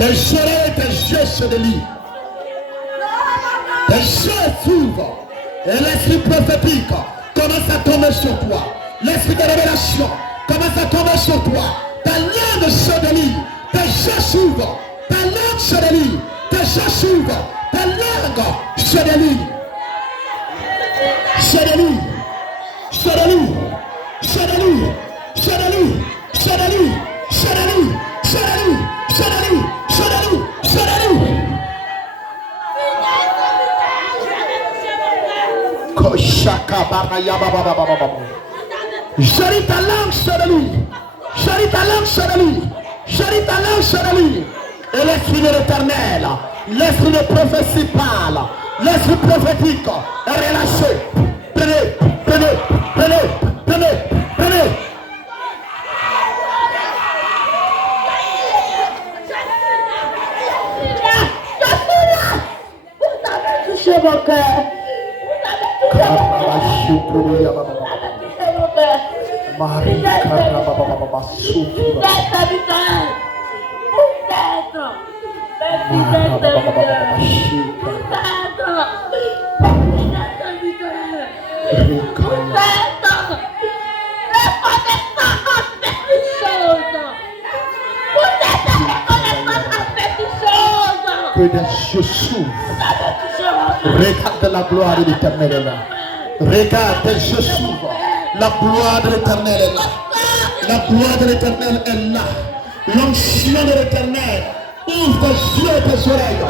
Tes oreilles et tes yeux se délient. Tes yeux s'ouvrent. Et l'esprit prophétique commence à tomber sur toi. L'esprit de révélation commence à tomber sur toi. Ta langue se délie. Tes yeux s'ouvrent. Ta langue se délie. Tes yeux s'ouvrent. Ta langue se délie. Se délie. Se délie. Se délie. Se délie. Se délie. Se délie. Se délie. Se délie. Se délie. Se délie. Je dis ta langue se délie. Je dis ta langue se délie. Je dis ta langue se délie. Et l'esprit de l'éternel, l'esprit de prophétie parle. L'esprit prophétique est relâché. Prenez, prenez, prenez, prenez, prenez. Vous avez touché mon cœur. Vous avez touché mon cœur. Marie, que des yeux s'ouvrent. Regarde la gloire de l'Éternel est là. Regarde, tes yeux s'ouvrent. La gloire de l'Éternel est là. La gloire de l'Éternel est là. L'onction de l'Éternel ouvre tes yeux et tes oreilles.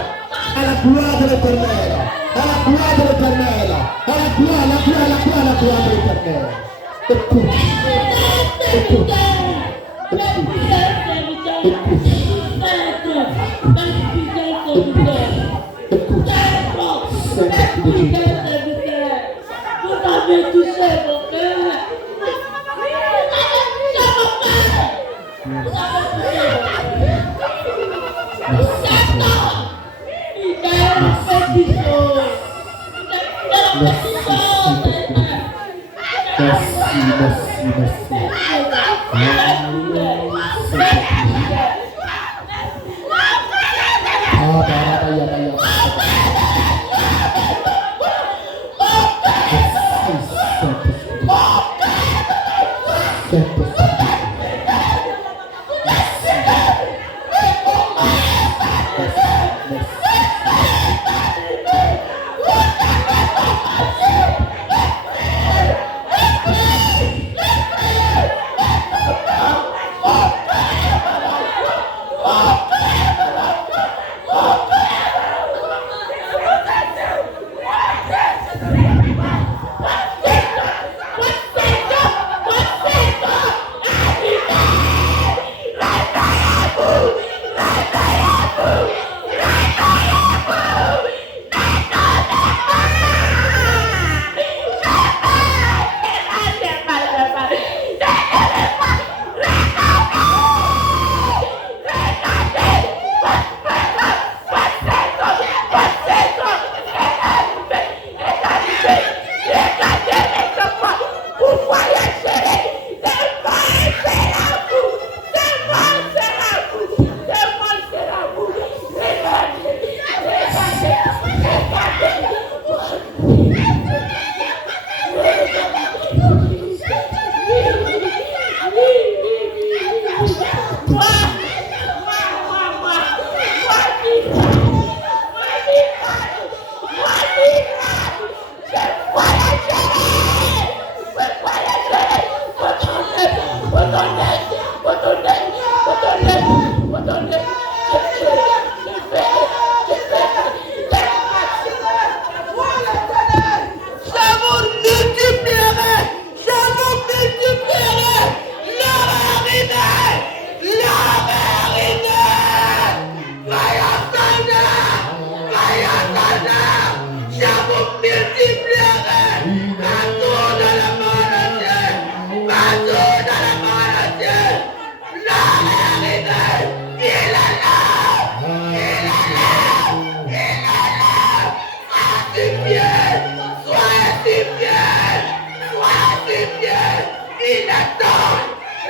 À la gloire de l'Éternel. À la gloire de l'Éternel. À la gloire, la gloire, la gloire, la gloire de l'Éternel. Écoute. Écoute. Écoute. Écoute. Écoute. Saint de Dieu. Vous avez touché mon cœur.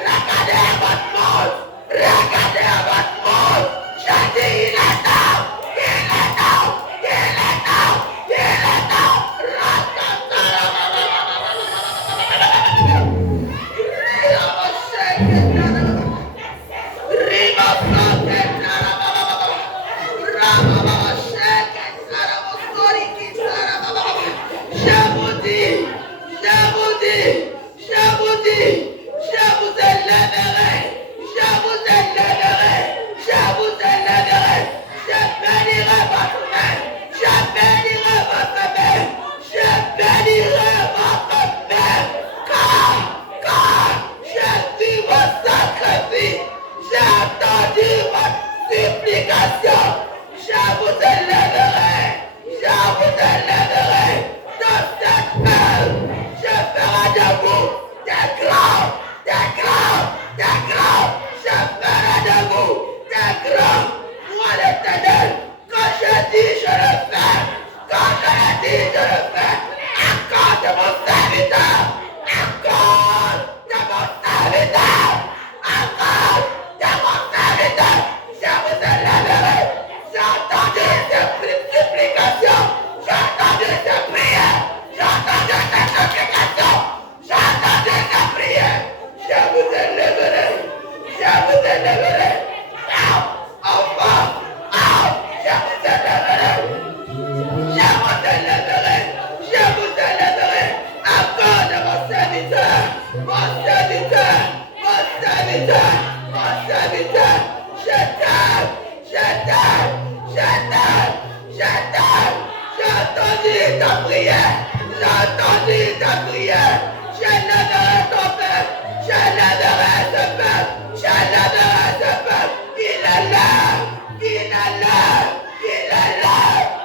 Regardez à votre mort, regardez à votre mort, j'ai dit bénis, je vous élèverai, je vous élèverai, je vous élèverai, je bénirai votre main, je bénirai votre main, je bénirai votre main, car j'ai vu vos sacrifices, j'ai entendu votre supplication, je vous élèverai, je vous élèverai dans cette main, je ferai de vous des grands, je ferai de vous des grands, moi l'Éternel, quand je dis je le fais, quand je le dis je le fais, accorde mon serviteur, accorde de mon serviteur, accorde de mon serviteur, je vous élèverai, j'ai entendu ces supplications, j'ai entendu ces prières, j'ai entendu ces supplications, j'ai entendu ces prières, je vous élèverai, je vous élèverai, enfin, je vous élèverai, je vous élèverai, je vous élèverai, accorde mon serviteur, mon serviteur, mon serviteur, mon serviteur, je t'aime, je t'aime, je t'aime, je t'aime, j'ai entendu ta prière, j'ai entendu ta prière, je lèverai ton peuple, je lèverai ce peuple, je lèverai ce peuple, il est là, il est là, il est là,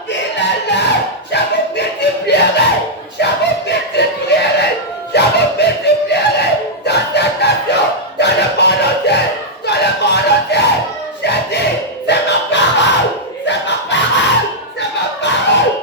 il est là, je vous multiplierai, je vous multiplierai, je vous multiplierai dans cette nation, dans le monde entier, dans le monde entier, j'ai dit, c'est ma parole, c'est ma parole, c'est ma parole.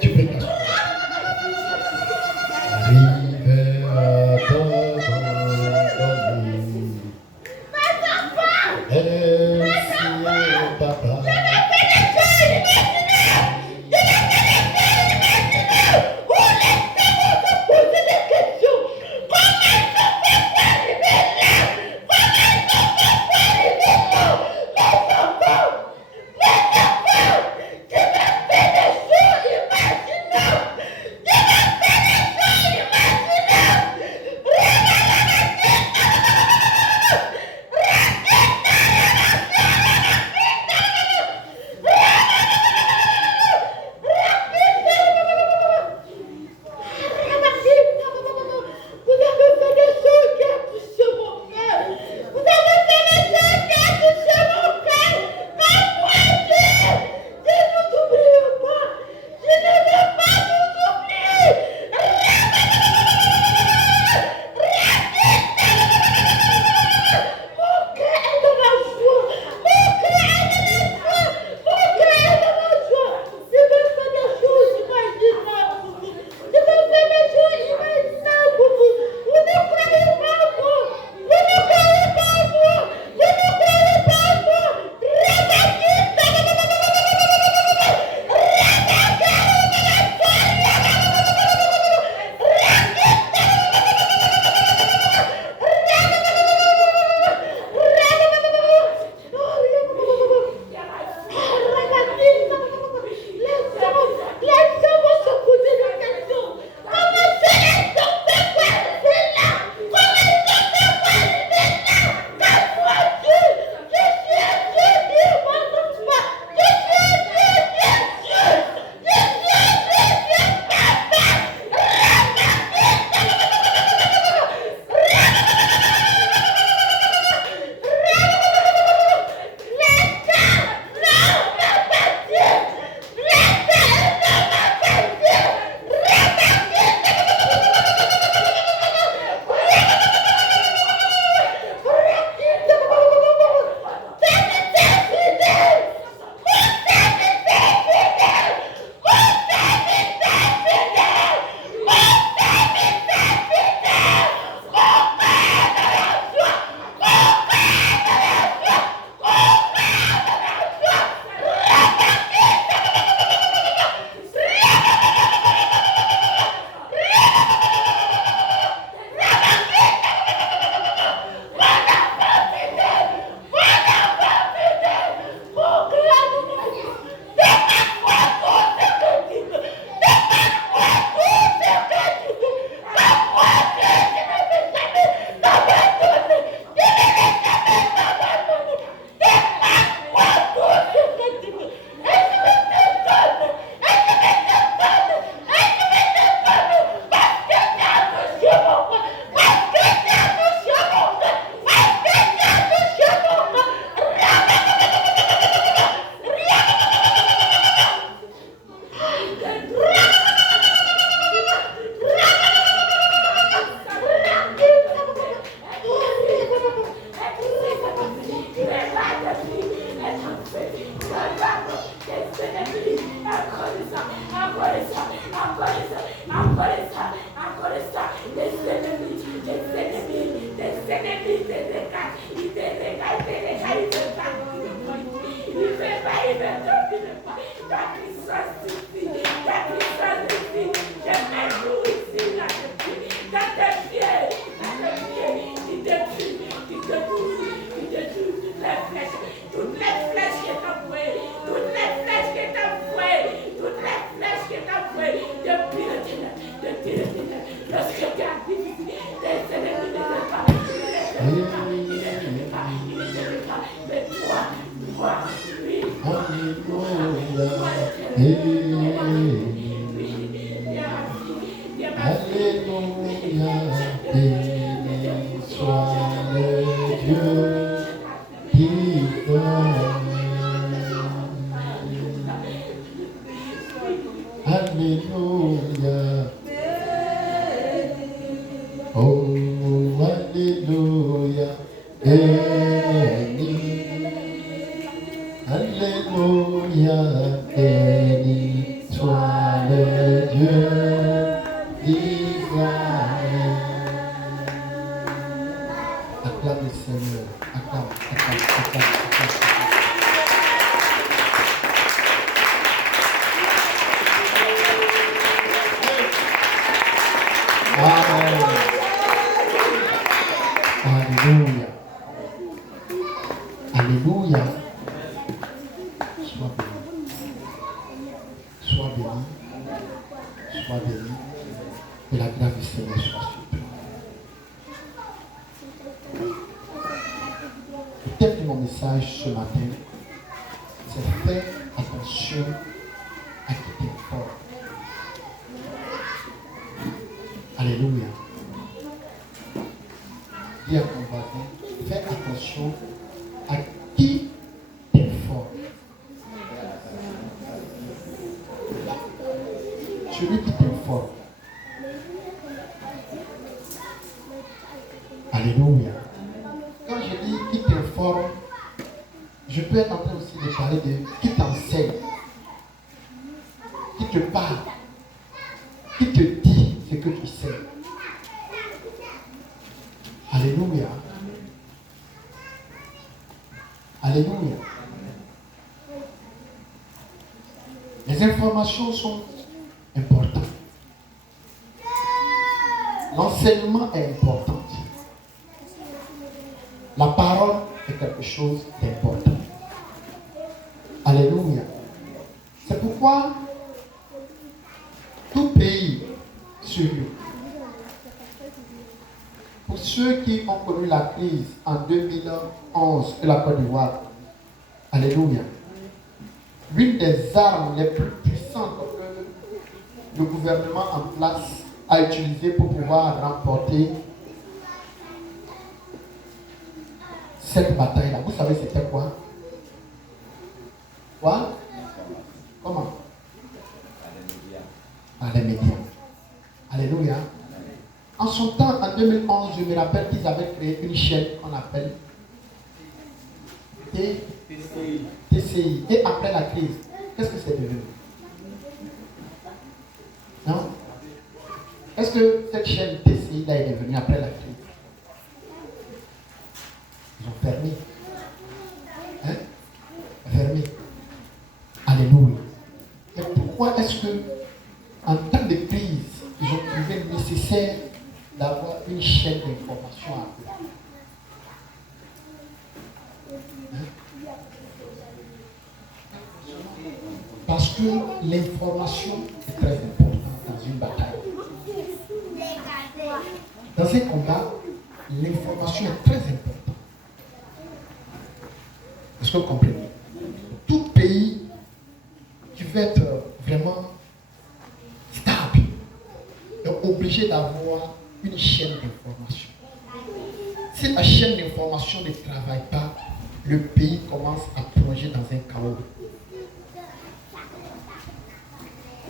Tu peux t'asseoir. Les informations sont importantes. L'enseignement est important. La parole est quelque chose d'important. Alléluia. C'est pourquoi tout pays sérieux, pour ceux qui ont connu la crise en 2011 de la Côte d'Ivoire, alléluia, l'une des armes les plus puissantes que le gouvernement en place a utilisées pour pouvoir remporter cette bataille-là. Vous savez c'était quoi? Quoi? Comment? Par les médias. Alléluia. En son temps, en 2011, je me rappelle qu'ils avaient créé une chaîne qu'on appelle TCI. Et après la crise, qu'est-ce que c'est devenu? Non? Est-ce que cette chaîne TCI là est devenue après la crise? Ils ont fermé. Hein? Fermé. Alléluia. Et pourquoi est-ce que, en temps de crise, ils ont trouvé nécessaire d'avoir une chaîne d'information à eux? Hein? Parce que l'information est très importante dans une bataille. Dans un combat, l'information est très importante. Est-ce que vous comprenez? Tout pays qui veut être vraiment stable est obligé d'avoir une chaîne d'information. Si la chaîne d'information ne travaille pas, le pays commence à plonger dans un chaos.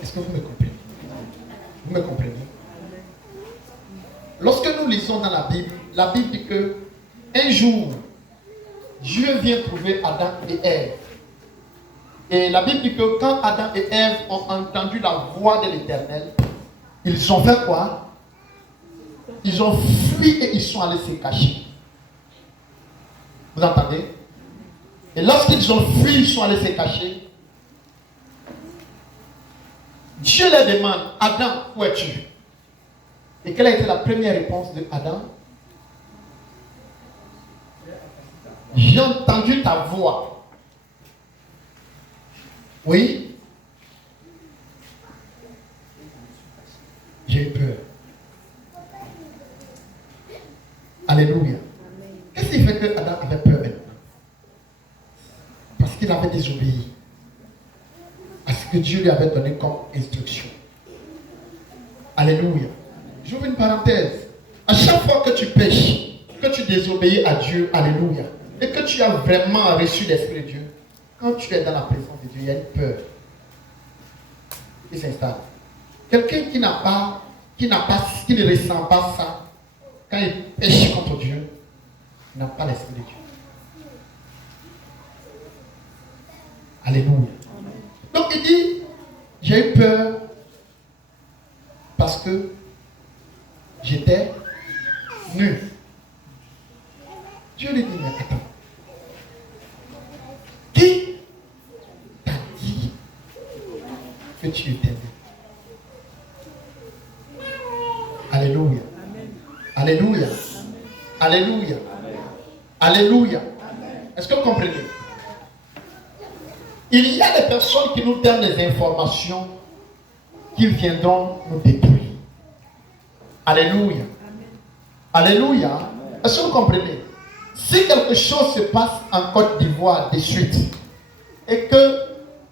Est-ce que vous me comprenez? Vous me comprenez? Lorsque nous lisons dans la Bible dit que un jour, Dieu vient trouver Adam et Ève. Et la Bible dit que quand Adam et Ève ont entendu la voix de l'Éternel, ils ont fait quoi? Ils ont fui et ils sont allés se cacher. Vous entendez? Et lorsqu'ils ont fui, ils sont allés se cacher. Dieu leur demande, Adam, où es-tu? Et quelle a été la première réponse de Adam? J'ai entendu ta voix. Oui. J'ai eu peur. Alléluia. Qu'est-ce qui fait que Adam avait peur maintenant? Parce qu'il avait désobéi à ce que Dieu lui avait donné comme instruction. Alléluia. J'ouvre une parenthèse. À chaque fois que tu pêches, que tu désobéis à Dieu, alléluia, et que tu as vraiment reçu l'Esprit de Dieu, quand tu es dans la présence de Dieu, il y a une peur qui s'installe. Quelqu'un qui ne ressent pas ça, quand il pêche contre Dieu, n'a pas l'Esprit de Dieu. Alléluia. Donc il dit, j'ai eu peur parce que j'étais nu. Dieu lui dit, mais attends. Qui t'a dit que tu étais nu? Alléluia. Alléluia. Alléluia. Alléluia. Est-ce que vous comprenez? Il y a des personnes qui nous donnent des informations qui viendront nous détruire. Alléluia. Alléluia. Est-ce que vous comprenez? Si quelque chose se passe en Côte d'Ivoire de suite et que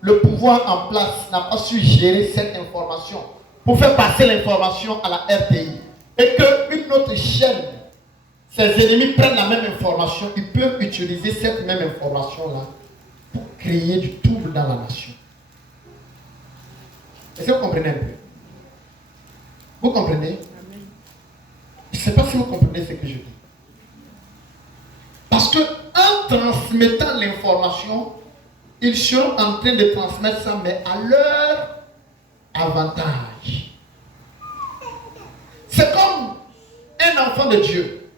le pouvoir en place n'a pas su gérer cette information pour faire passer l'information à la RTI et qu'une autre chaîne, ses ennemis prennent la même information, ils peuvent utiliser cette même information-là pour créer du trouble dans la nation. Est-ce que vous comprenez un peu? Vous comprenez? Je ne sais pas si vous comprenez ce que je dis. Parce que en transmettant l'information, ils sont en train de transmettre ça, mais à leur avantage. C'est comme un enfant de Dieu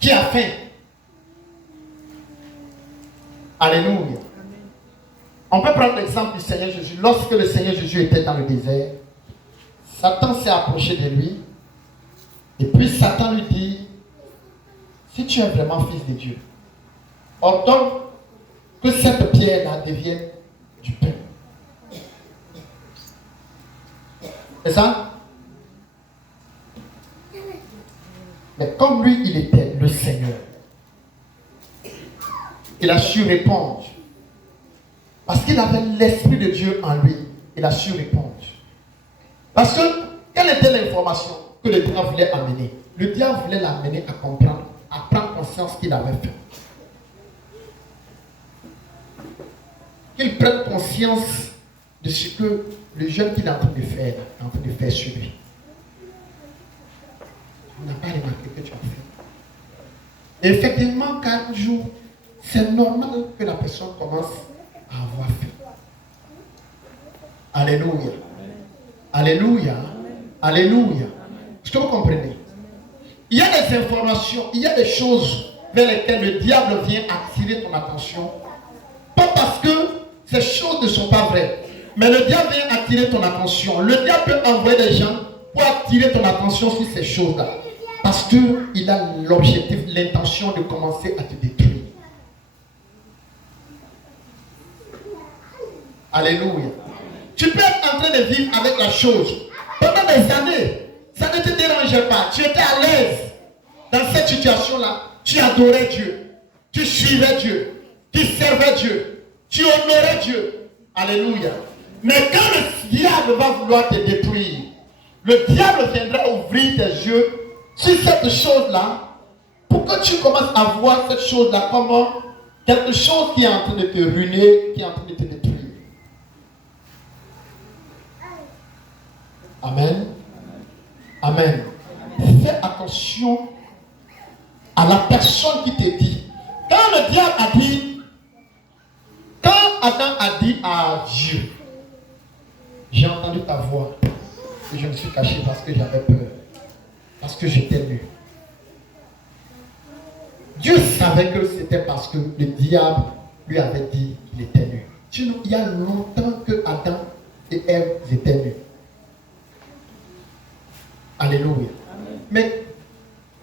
qui a faim. Alléluia. On peut prendre l'exemple du Seigneur Jésus. Lorsque le Seigneur Jésus était dans le désert, Satan s'est approché de lui. Et puis Satan lui dit, si tu es vraiment fils de Dieu, ordonne que cette pierre-là devienne du pain. C'est ça? Mais comme lui, il était le Seigneur, il a su répondre. Parce qu'il avait l'Esprit de Dieu en lui, il a su répondre. Parce que, quelle était l'information que le diable voulait amener? Le diable voulait l'amener à comprendre, à prendre conscience qu'il avait fait. Qu'il prenne conscience de ce que le jeune qu'il est en train de faire, est en train de faire sur lui. On n'a pas remarqué que tu as fait. Et effectivement, 4 jours, c'est normal que la personne commence à avoir faim. Alléluia. Alléluia. Alléluia. Est-ce que vous comprenez? Il y a des informations, il y a des choses vers lesquelles le diable vient attirer ton attention. Pas parce que ces choses ne sont pas vraies, mais le diable vient attirer ton attention. Le diable peut envoyer des gens pour attirer ton attention sur ces choses-là. Parce qu'il a l'objectif, l'intention de commencer à te détruire. Alléluia. Tu peux être en train de vivre avec la chose. Pendant des années, ça ne te dérangeait pas. Tu étais à l'aise dans cette situation-là. Tu adorais Dieu. Tu suivais Dieu. Tu servais Dieu. Tu honorais Dieu. Alléluia. Mais quand le diable va vouloir te détruire, le diable viendra ouvrir tes yeux sur cette chose-là pour que tu commences à voir cette chose-là comme quelque chose qui est en train de te ruiner, qui est en train de te détruire. Amen. Amen. Fais attention à la personne qui te dit. Quand le diable a dit, quand Adam a dit à Dieu, j'ai entendu ta voix et je me suis caché parce que j'avais peur, parce que j'étais nu. Dieu savait que c'était parce que le diable lui avait dit qu'il était nu. Sinon, il y a longtemps que Adam et Ève étaient nus. Alléluia. Mais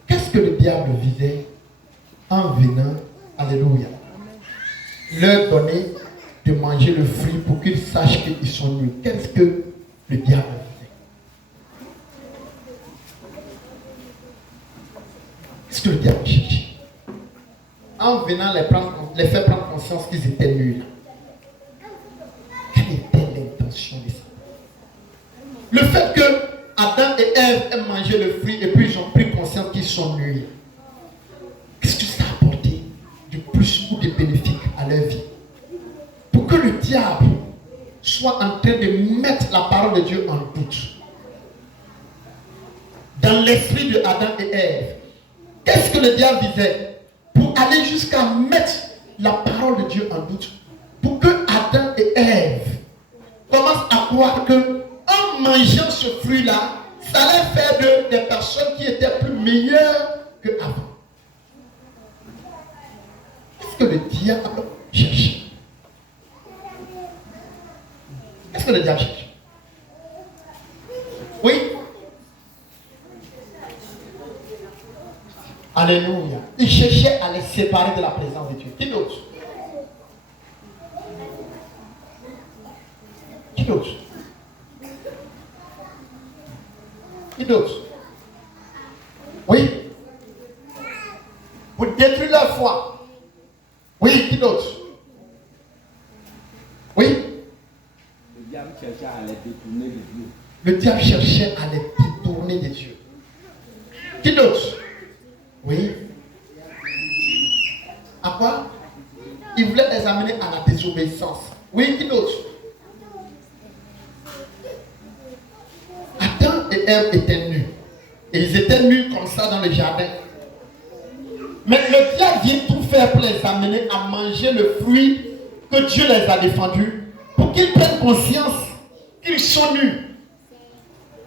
qu'est-ce que le diable visait en venant, alléluia, leur donner de manger le fruit pour qu'ils sachent qu'ils sont nus? Qu'est-ce que le diable visait? Qu'est-ce que le diable cherchait? En venant les faire prendre conscience qu'ils étaient nuls. Quelle était l'intention de ça? Le fait que Adam et Ève aient mangé le fruit et puis ils ont pris conscience qu'ils sont nuls. Qu'est-ce que ça a apporté de plus ou de bénéfique à leur vie? Pour que le diable soit en train de mettre la parole de Dieu en doute. Dans l'esprit de Adam et Ève, qu'est-ce que le diable disait? Pour aller jusqu'à mettre la parole de Dieu en doute. Pour que Adam et Ève commencent à croire que en mangeant ce fruit-là, ça allait faire d'eux des personnes qui étaient plus meilleures qu'avant. Qu'est-ce que le diable cherche? Qu'est-ce que le diable cherche? Oui. Alléluia. Il cherchait à les séparer de la présence de Dieu. Qui d'autre? Qui d'autre? Qui d'autre? Oui. Pour détruire leur foi. Oui, qui d'autre? Oui. Le diable cherchait à les détourner de Dieu. Le diable cherchait à les détourner de Dieu. Qui d'autre? Oui. À quoi? Il voulait les amener à la désobéissance. Oui, qui d'autre? Adam et Ève étaient nus. Et ils étaient nus comme ça dans le jardin. Mais le diable vient tout faire pour les amener à manger le fruit que Dieu les a défendus, pour qu'ils prennent conscience qu'ils sont nus.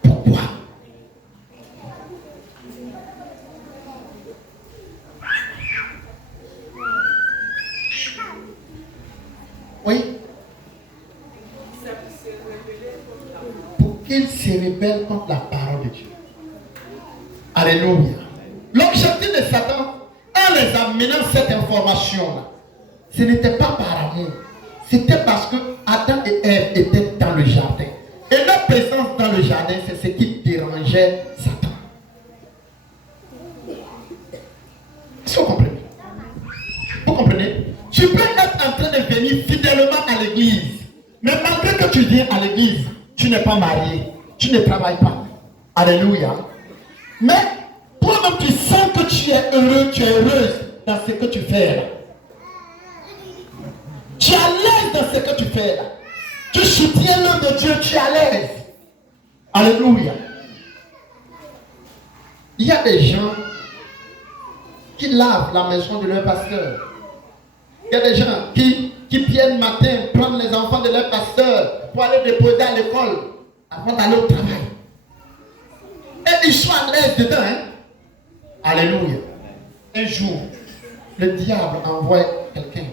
Pourquoi? Oui. Pour qu'ils se rebellent contre la parole de Dieu. Alléluia. L'objectif de Satan, en les amenant cette information-là, ce n'était pas par amour. C'était parce que Adam et Ève étaient dans le jardin. Et leur présence dans le jardin, c'est ce qui dérangeait Satan. Est-ce que vous comprenez? Vous comprenez? Tu peux être en train de venir fidèlement à l'église, mais malgré que tu viens à l'église, tu n'es pas marié, tu ne travailles pas. Alléluia. Mais toi-même, tu sens que tu es heureux, tu es heureuse dans ce que tu fais là. Tu es à l'aise dans ce que tu fais là. Tu soutiens l'œuvre de Dieu, tu es à l'aise. Alléluia. Il y a des gens qui lavent la maison de leur pasteur. Il y a des gens qui viennent matin prendre les enfants de leur pasteur pour aller déposer à l'école avant d'aller au travail. Et ils sont à l'aise dedans. Hein? Alléluia. Un jour, le diable envoie quelqu'un.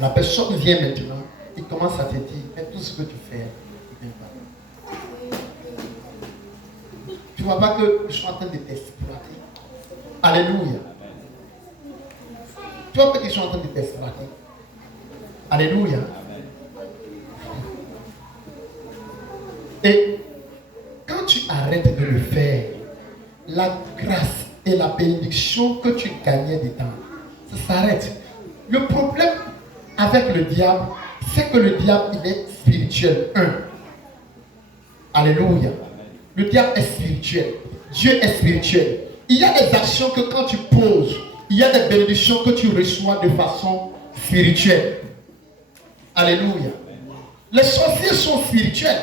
La personne vient maintenant. Il commence à te dire, mais tout ce que tu fais, il vient pas. Tu ne vois pas que je suis en train de t'exploiter. Alléluia. Tu vois pas qu'ils sont en train de t'exploiter. Alléluia. Et quand tu arrêtes de le faire, la grâce et la bénédiction que tu gagnais dedans, ça s'arrête. Le problème avec le diable, c'est que le diable, il est spirituel. Alléluia. Le diable est spirituel. Dieu est spirituel. Il y a des actions que quand tu poses, il y a des bénédictions que tu reçois de façon spirituelle. Alléluia. Les sorciers sont spirituels.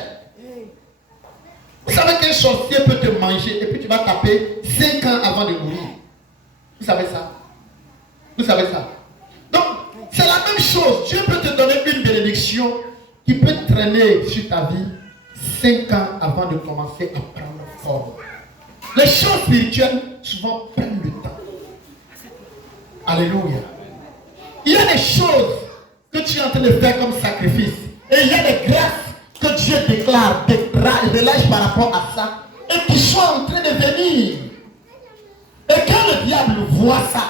Vous savez qu'un sorcier peut te manger et puis tu vas taper 5 ans avant de mourir. Vous savez ça? Vous savez ça? Donc, c'est la même chose. Dieu peut te donner une bénédiction qui peut traîner sur ta vie 5 ans avant de commencer à prendre forme. Les choses spirituelles, souvent, prennent le temps. Alléluia. Il y a des choses que tu es en train de faire comme sacrifice. Et il y a des grâces que Dieu déclare, relâche par rapport à ça, et qui sont en train de venir. Et quand le diable voit ça,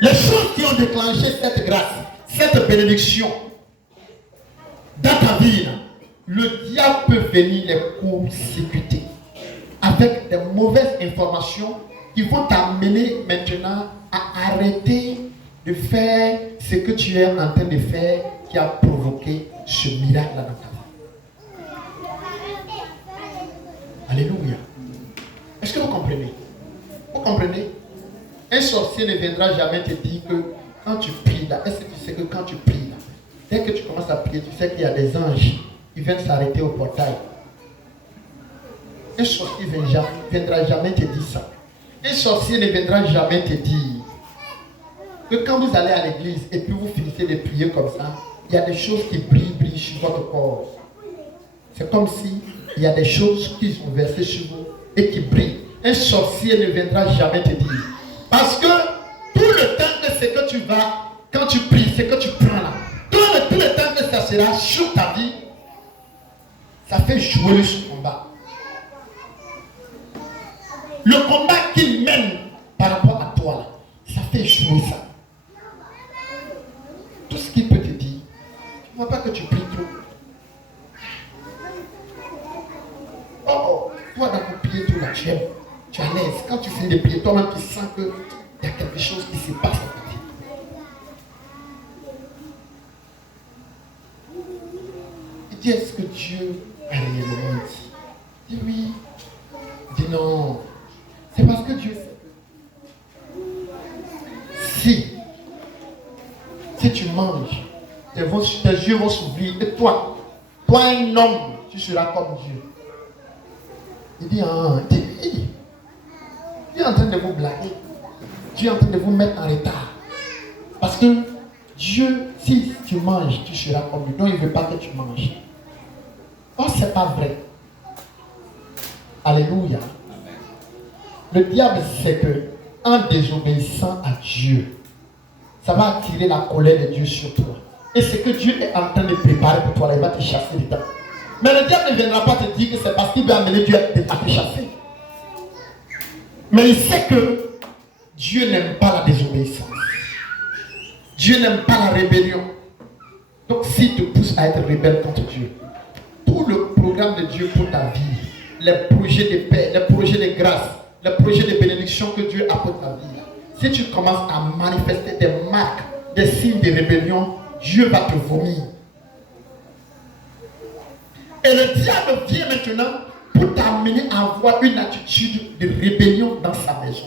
les choses qui ont déclenché cette grâce, cette bénédiction dans ta vie, le diable peut venir les court-circuiter avec des mauvaises informations qui vont t'amener maintenant à arrêter de faire ce que tu es en train de faire qui a provoqué ce miracle dans ta vie. Alléluia. Est-ce que vous comprenez? Vous comprenez? Un sorcier ne viendra jamais te dire que quand tu pries là, est-ce que tu sais que quand tu pries là, dès que tu commences à prier, tu sais qu'il y a des anges qui viennent s'arrêter au portail. Un sorcier ne viendra jamais te dire ça. Un sorcier ne viendra jamais te dire que quand vous allez à l'église et puis vous finissez de prier comme ça, il y a des choses qui brillent sur votre corps. C'est comme si il y a des choses qui sont versées sur vous et qui brillent. Un sorcier ne viendra jamais te dire. Parce que tout le temps que c'est que tu vas, quand tu pries, c'est que tu prends là. Tout le temps que ça sera sur ta vie, ça fait jouer ce combat. Le combat qu'il mène par rapport à toi là, ça fait jouer ça. Tout ce qu'il peut te dire, tu ne vois pas que tu pries trop. Oh, toi dans ton prier tout là, tu es à l'aise. Quand tu finis de prier, toi-même tu sens qu'il y a quelque chose qui se passe dans ta vie. Il dit, est-ce que Dieu a réellement dit? Il dit oui. Il dit non. C'est parce que Dieu sait que si tu manges, tes yeux vont s'ouvrir. Et toi un homme, tu seras comme Dieu. Il dit, Dieu est en train de vous blaguer. Dieu est en train de vous mettre en retard. Parce que Dieu, si tu manges, tu seras comme lui. Donc il ne veut pas que tu manges. Oh, ce n'est pas vrai. Alléluia. Le diable sait que en désobéissant à Dieu, ça va attirer la colère de Dieu sur toi. Et ce que Dieu est en train de préparer pour toi, là, il va te chasser dedans. Mais le diable ne viendra pas te dire que c'est parce qu'il veut amener Dieu à te chasser. Mais il sait que Dieu n'aime pas la désobéissance. Dieu n'aime pas la rébellion. Donc s'il te pousse à être rebelle contre Dieu, tout le programme de Dieu pour ta vie, les projets de paix, les projets de grâce, les projets de bénédiction que Dieu a pour ta vie, si tu commences à manifester des marques, des signes de rébellion, Dieu va te vomir. Et le diable vient maintenant pour t'amener à avoir une attitude de rébellion dans sa maison.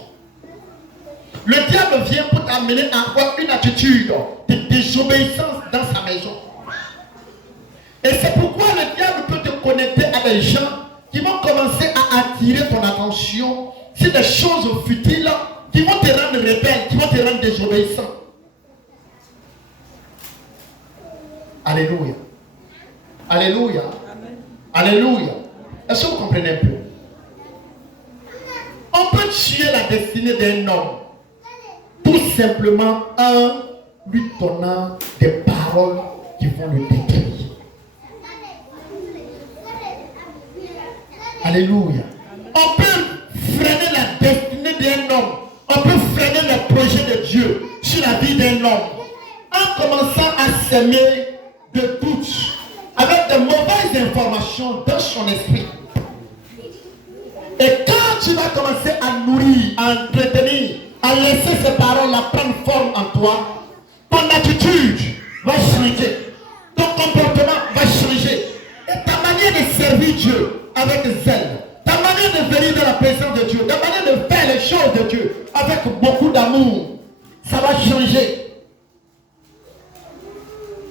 Le diable vient pour t'amener à avoir une attitude de désobéissance dans sa maison. Et c'est pourquoi le diable peut te connecter à des gens qui vont commencer à attirer ton attention sur des choses futiles qui vont te rendre rebelle, qui vont te rendre désobéissant. Alléluia. Alléluia. Amen. Alléluia. Est-ce que vous comprenez un peu? On peut tuer la destinée d'un homme tout simplement en lui donnant des paroles qui vont le détruire. Alléluia. On peut freiner la destinée d'un homme. On peut freiner le projet de Dieu sur la vie d'un homme en commençant à s'aimer de doutes, avec de mauvaises informations dans son esprit. Et quand tu vas commencer à nourrir, à entretenir, à laisser ces paroles-là prendre forme en toi, ton attitude va changer, ton comportement va changer, et ta manière de servir Dieu avec zèle, ta manière de venir dans la présence de Dieu, ta manière de faire les choses de Dieu avec beaucoup d'amour, ça va changer.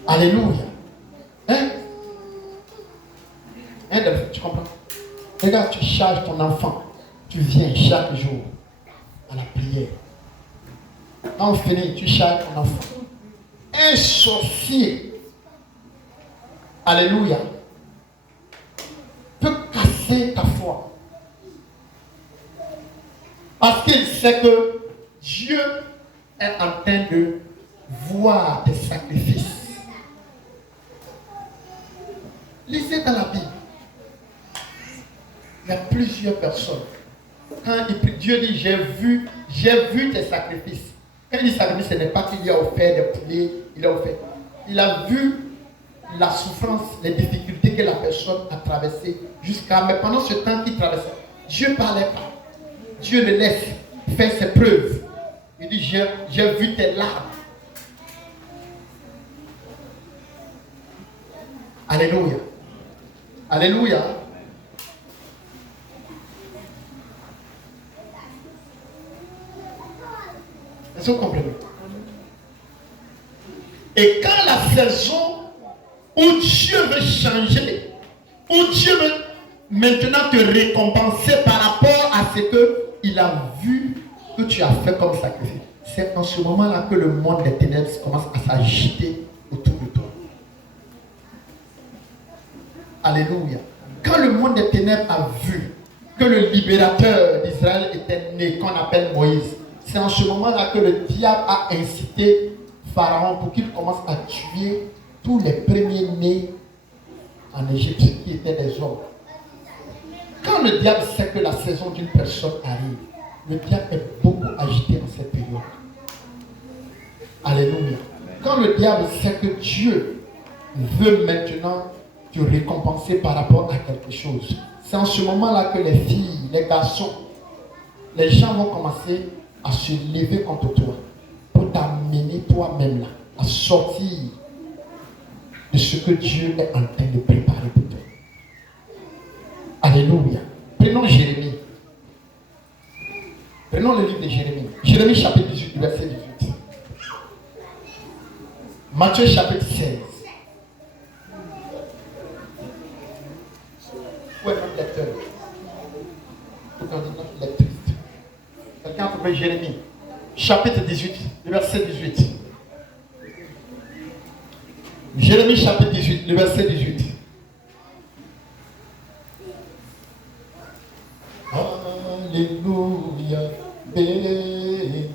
Alléluia. Tu comprends? Regarde, tu charges ton enfant. Tu viens chaque jour à la prière. Quand on finit, tu charges ton enfant. Un sorcier, alléluia, peut casser ta foi. Parce qu'il sait que Dieu est en train de voir tes sacrifices. Lisez dans la Bible. Il y a plusieurs personnes. Quand Dieu dit, j'ai vu tes sacrifices. Quand il dit sacrifice, ce n'est pas qu'il y a offert des poulets, il a vu la souffrance, les difficultés que la personne a traversées jusqu'à... Mais pendant ce temps qu'il traversait, Dieu ne parlait pas. Dieu le laisse faire ses preuves. Il dit, j'ai vu tes larmes. Alléluia. Alléluia. Est-ce que vous comprenez? Et quand la saison où Dieu veut changer, où Dieu veut maintenant te récompenser par rapport à ce qu'il a vu que tu as fait comme sacrifice, c'est en ce moment-là que le monde des ténèbres commence à s'agiter autour de toi. Alléluia. Quand le monde des ténèbres a vu que le libérateur d'Israël était né, qu'on appelle Moïse, c'est en ce moment-là que le diable a incité Pharaon pour qu'il commence à tuer tous les premiers-nés en Égypte qui étaient des hommes. Quand le diable sait que la saison d'une personne arrive, le diable est beaucoup agité en cette période. Alléluia. Quand le diable sait que Dieu veut maintenant te récompenser par rapport à quelque chose, c'est en ce moment-là que les filles, les garçons, les gens vont commencer à se lever contre toi pour t'amener toi-même là à sortir de ce que Dieu est en train de préparer pour toi. Alléluia. Prenons Jérémie. Prenons le livre de Jérémie. Jérémie chapitre 18, verset 18. Matthieu chapitre 16. Où est notre lecteur? Quelqu'un a trouvé Jérémie chapitre 18, le verset 18. Jérémie chapitre 18, le verset 18. Alléluia, béni.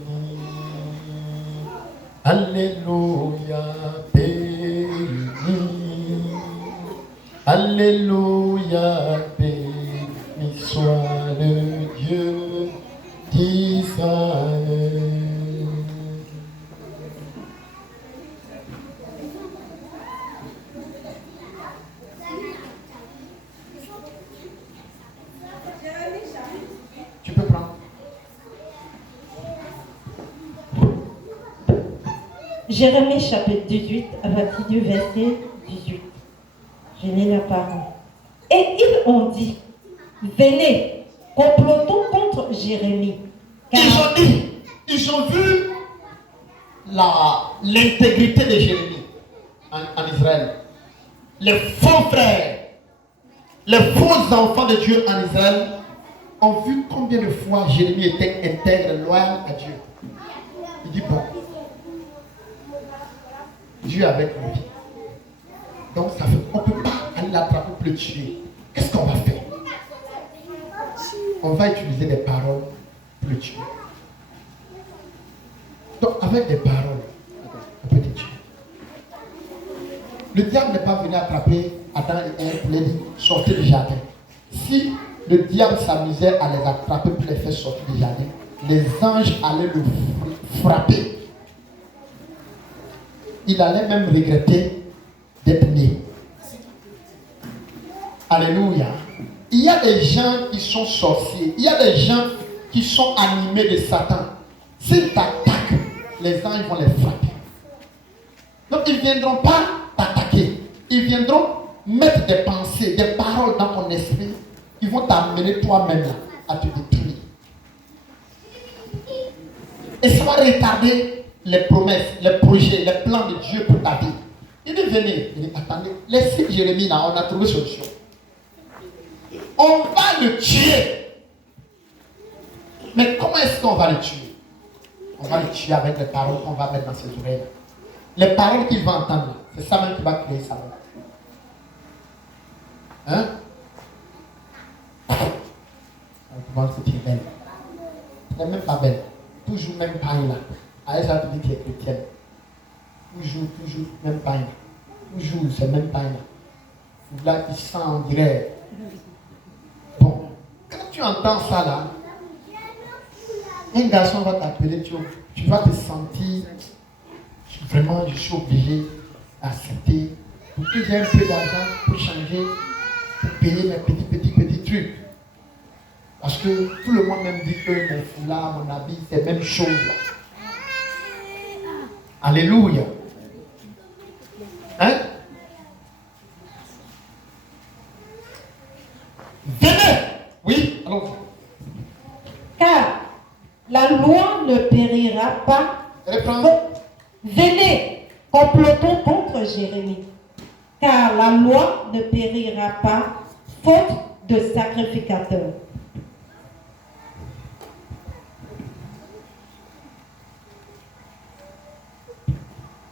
Alléluia, béni. Alléluia, béni soit le Dieu d'Israël. Tu peux prendre. Jérémie chapitre 18 à partir du verset 18. Je lis la parole. Et ils ont dit, venez, complotons contre Jérémie. Ils ont vu l'intégrité de Jérémie en Israël. Les faux frères, les faux enfants de Dieu en Israël ont vu combien de fois Jérémie était intègre, loyal à Dieu. Il dit bon, Dieu est avec lui. Donc ça fait qu'on ne peut pas aller l'attraper pour le tuer. Qu'est-ce qu'on va faire? On va utiliser des paroles pour le tuer. Donc avec des paroles, on peut te tuer. Le diable n'est pas venu attraper Adam et Ève pour les dire sortez du jardin. Si le diable s'amusait à les attraper pour les faire sortir du jardin, les anges allaient le frapper. Il allait même regretter d'être né. Alléluia. Il y a des gens qui sont sorciers. Il y a des gens qui sont animés de Satan. S'ils t'attaquent, les anges vont les frapper. Donc ils ne viendront pas t'attaquer. Ils viendront mettre des pensées, des paroles dans ton esprit. Ils vont t'amener toi-même là, à te détruire. Et ça va retarder les promesses, les projets, les plans de Dieu pour ta vie. Il dit venez, il dit attendez, laissez Jérémie là, on a trouvé solution. On va le tuer. Mais comment est-ce qu'on va le tuer? On va le tuer avec les paroles qu'on va mettre dans ses oreilles. Les paroles qu'il va entendre, c'est ça même qui va créer sa mort. Hein? On pense que tu es belle. Tu n'es même pas belle. Toujours même pain là. Allez, ça te dit que tu es chrétienne. Toujours, même pain. Toujours, c'est même pain là. Là, il sent, on dirait. Bon, quand tu entends ça là, un garçon va t'appeler, tu vas te sentir, vraiment, je suis obligé d'accepter pour que j'ai un peu d'argent pour changer, pour payer mes petits trucs. Parce que tout le monde même dit que mon foulard, mon habit, c'est la même chose là. Alléluia. Hein? Venez! Oui, allons-y. Car la loi ne périra pas. Venez, complotons contre Jérémie. Car la loi ne périra pas, faute de sacrificateurs.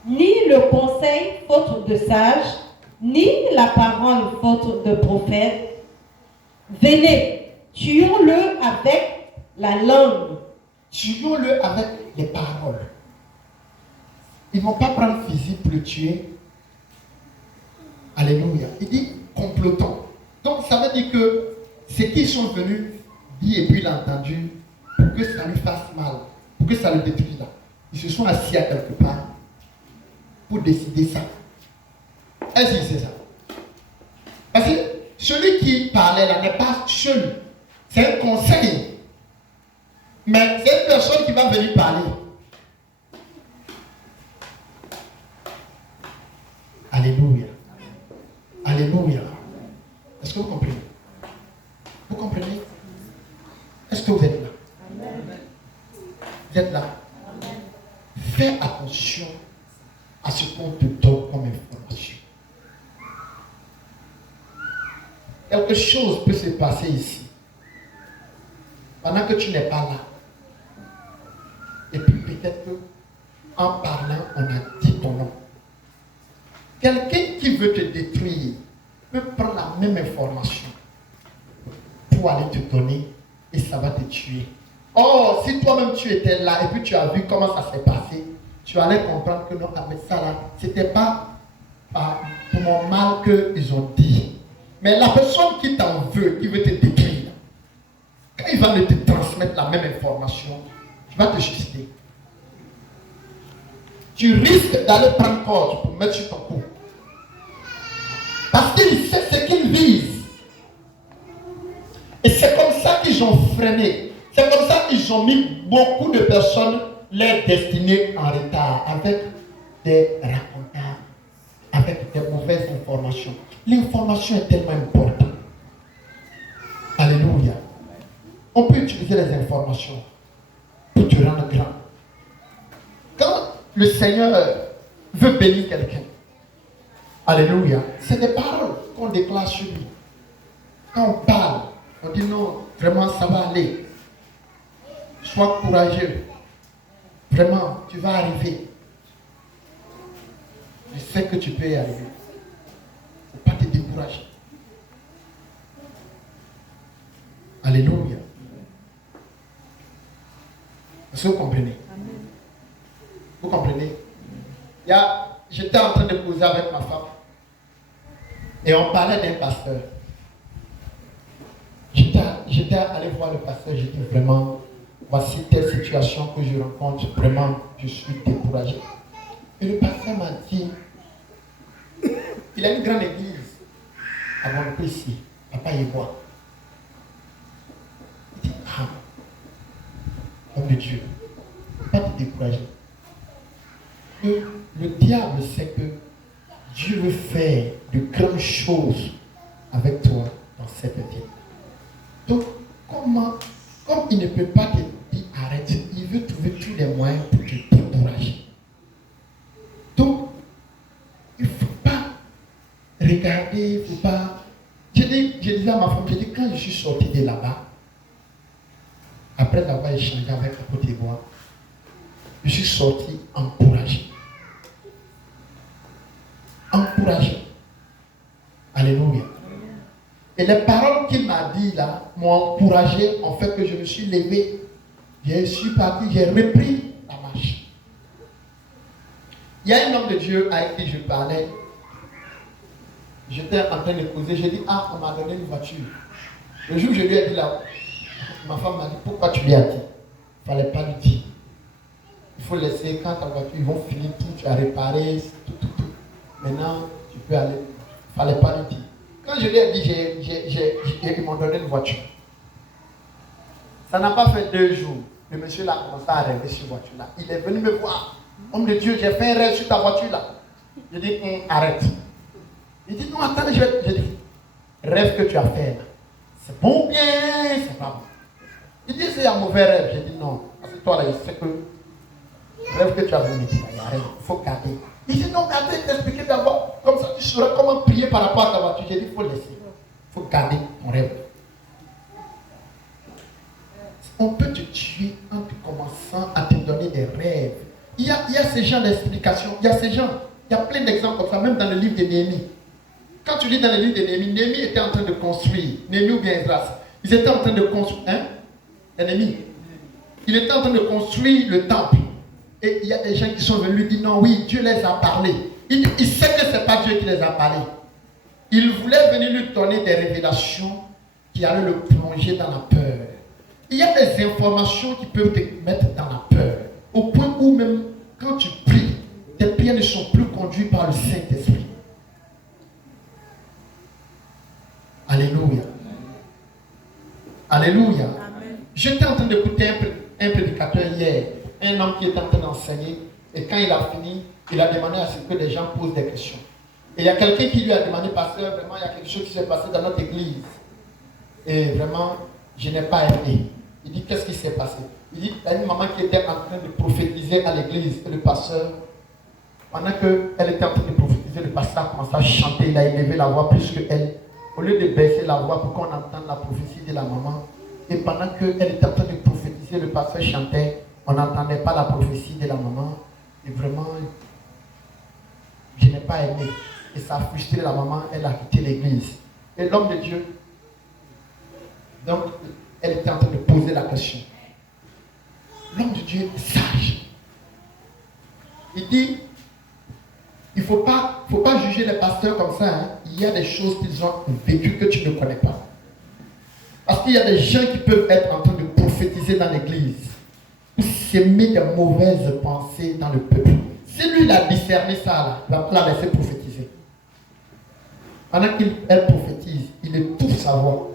Ni le conseil, faute de sages, ni la parole, faute de prophète. Venez, tuons-le avec la langue. Tuons-le avec les paroles. Ils ne vont pas prendre fusil pour le tuer. Alléluia. Il dit complotons. Donc ça veut dire que ceux qui sont venus dire et puis il a entendu pour que ça lui fasse mal, pour que ça le détruise là. Ils se sont assis à quelque part pour décider ça. Est-ce que c'est ça? Parce que celui qui parlait là n'est pas seul. C'est un conseil. Mais c'est une personne qui va venir parler. Alléluia. Alléluia. Est-ce que vous comprenez? Vous comprenez? Est-ce que vous êtes là? Vous êtes là? Fais attention à ce qu'on te donne comme information. Quelque chose peut se passer ici. Pendant que tu n'es pas là. Et puis peut-être qu'en parlant, on a dit ton nom. Quelqu'un qui veut te détruire peut prendre la même information pour aller te donner et ça va te tuer. Oh, si toi-même tu étais là et puis tu as vu comment ça s'est passé, tu allais comprendre que non, avec ça là, c'était pas pour mon mal qu'ils ont dit. Mais la personne qui t'en veut, qui veut te détruire, quand il va te transmettre la même information, tu vas te suicider. Tu risques d'aller prendre corde pour mettre sur ton cou. Parce qu'il sait ce qu'il vise. Et c'est comme ça qu'ils ont freiné. C'est comme ça qu'ils ont mis beaucoup de personnes, leur destinée en retard, avec des racontars, avec des mauvaises informations. L'information est tellement importante. Alléluia. On peut utiliser les informations pour te rendre grand. Quand le Seigneur veut bénir quelqu'un, alléluia, c'est des paroles qu'on déclare sur lui. Quand on parle, on dit non, vraiment ça va aller. Sois courageux. Vraiment, tu vas arriver. Je sais que tu peux y arriver. Il ne faut pas te décourager. Alléluia. Est-ce que vous comprenez? Vous comprenez? J'étais en train de causer avec ma femme. Et on parlait d'un pasteur. J'étais allé voir le pasteur, j'ai dit vraiment, voici telle situation que je rencontre, vraiment, je suis découragé. Et le pasteur m'a dit, il a une grande église à Montpellier ici, Papa Yebois. Il dit, ah, homme de Dieu, ne faut pas te décourager. Le diable sait que Dieu veut faire de grandes choses avec toi dans cette vie. Donc, comme il ne peut pas te dire arrête, il veut trouver tous les moyens pour te décourager. Donc, il ne faut pas regarder, il ne faut pas... Je disais à ma femme, je dis, quand je suis sorti de là-bas, après avoir échangé avec l'apôtre Yebois, je suis sorti encouragé. Encouragé. Alléluia. Et les paroles qu'il m'a dit là m'ont encouragé, en fait que je me suis levé. Je suis parti, j'ai repris la marche. Il y a un homme de Dieu avec qui je parlais. J'étais en train de causer, j'ai dit, ah, on m'a donné une voiture. Le jour où je lui ai dit là, ma femme m'a dit, pourquoi tu lui as dit? Il ne fallait pas lui dire. Il faut laisser, quand ta voiture, ils vont finir tout, tu as réparé, tout. Maintenant, tu peux aller. Il ne fallait pas lui dire. Quand je lui ai dit, ils m'ont donné une voiture. Ça n'a pas fait 2 jours. Le monsieur là a commencé à rêver sur cette voiture-là. Il est venu me voir. Homme de Dieu, j'ai fait un rêve sur ta voiture-là. Je dis, arrête. Il dit, non, attends, je dis, rêve que tu as fait là. C'est bon ou bien c'est pas bon? Il dit, c'est un mauvais rêve. Je dis, non. Parce que toi là, je sais que le rêve que tu as voulu dire, il faut garder. Il dit, non, garder, t'expliquer d'abord. Comme ça, tu sauras comment prier par rapport à ta voiture. J'ai dit, il faut laisser. Il faut garder ton rêve. On peut te tuer en commençant à te donner des rêves. Il y a ces gens d'explication. Il y a ces gens. Il y a plein d'exemples comme ça, même dans le livre de Néhémie. Quand tu lis dans le livre de Néhémie, Néhémie était en train de construire. Néhémie ou bien Esdras. Ils étaient en train de construire. Néhémie. Il était en train de construire le temple. Et il y a des gens qui sont venus lui dire non, oui, Dieu les a parlé. Il sait que ce n'est pas Dieu qui les a parlé. Il voulait venir lui donner des révélations qui allaient le plonger dans la peur. Il y a des informations qui peuvent te mettre dans la peur. Au point où même quand tu pries, tes prières ne sont plus conduites par le Saint-Esprit. Alléluia. Alléluia. J'étais en train d'écouter un prédicateur hier, un homme qui était en train d'enseigner, et quand il a fini, il a demandé à ce que les gens posent des questions. Et il y a quelqu'un qui lui a demandé, pasteur, vraiment, il y a quelque chose qui s'est passé dans notre église. Et vraiment, je n'ai pas aimé. Il dit, qu'est-ce qui s'est passé? Il dit, il y a une maman qui était en train de prophétiser à l'église. Et le pasteur, pendant qu'elle était en train de prophétiser, le pasteur a commencé à chanter. Il a élevé la voix plus qu'elle. Au lieu de baisser la voix pour qu'on entende la prophétie de la maman. Et pendant qu'elle était en train de prophétiser, le pasteur chantait. On n'entendait pas la prophétie de la maman. Et vraiment, je n'ai pas aimé. Et ça a frustré la maman. Elle a quitté l'église. Et l'homme de Dieu, donc, elle était en train de poser la question. L'homme de Dieu est sage. Il dit, il ne faut pas juger les pasteurs comme ça. Hein. Il y a des choses qu'ils ont vécues que tu ne connais pas. Parce qu'il y a des gens qui peuvent être en train de prophétiser dans l'église. Ou s'aimer de mauvaises pensées dans le peuple. Si lui, il a discerné ça, là, il va la laisser prophétiser. Pendant qu'elle prophétise, il étouffe sa voix.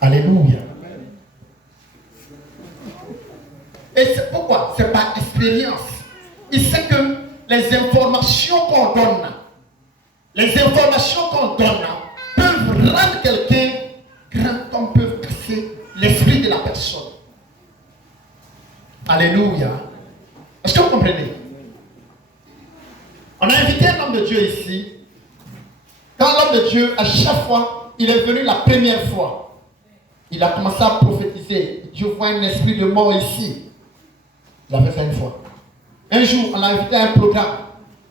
Alléluia. Et c'est pourquoi? C'est par expérience. Il sait que les informations qu'on donne peuvent rendre quelqu'un grand comme peuvent casser l'esprit de la personne. Alléluia. Est-ce que vous comprenez? On a invité un homme de Dieu ici. Quand l'homme de Dieu, à chaque fois, il est venu la première fois, il a commencé à prophétiser. Je vois un esprit de mort ici. Il a fait ça une fois. Un jour, on l'a invité à un programme.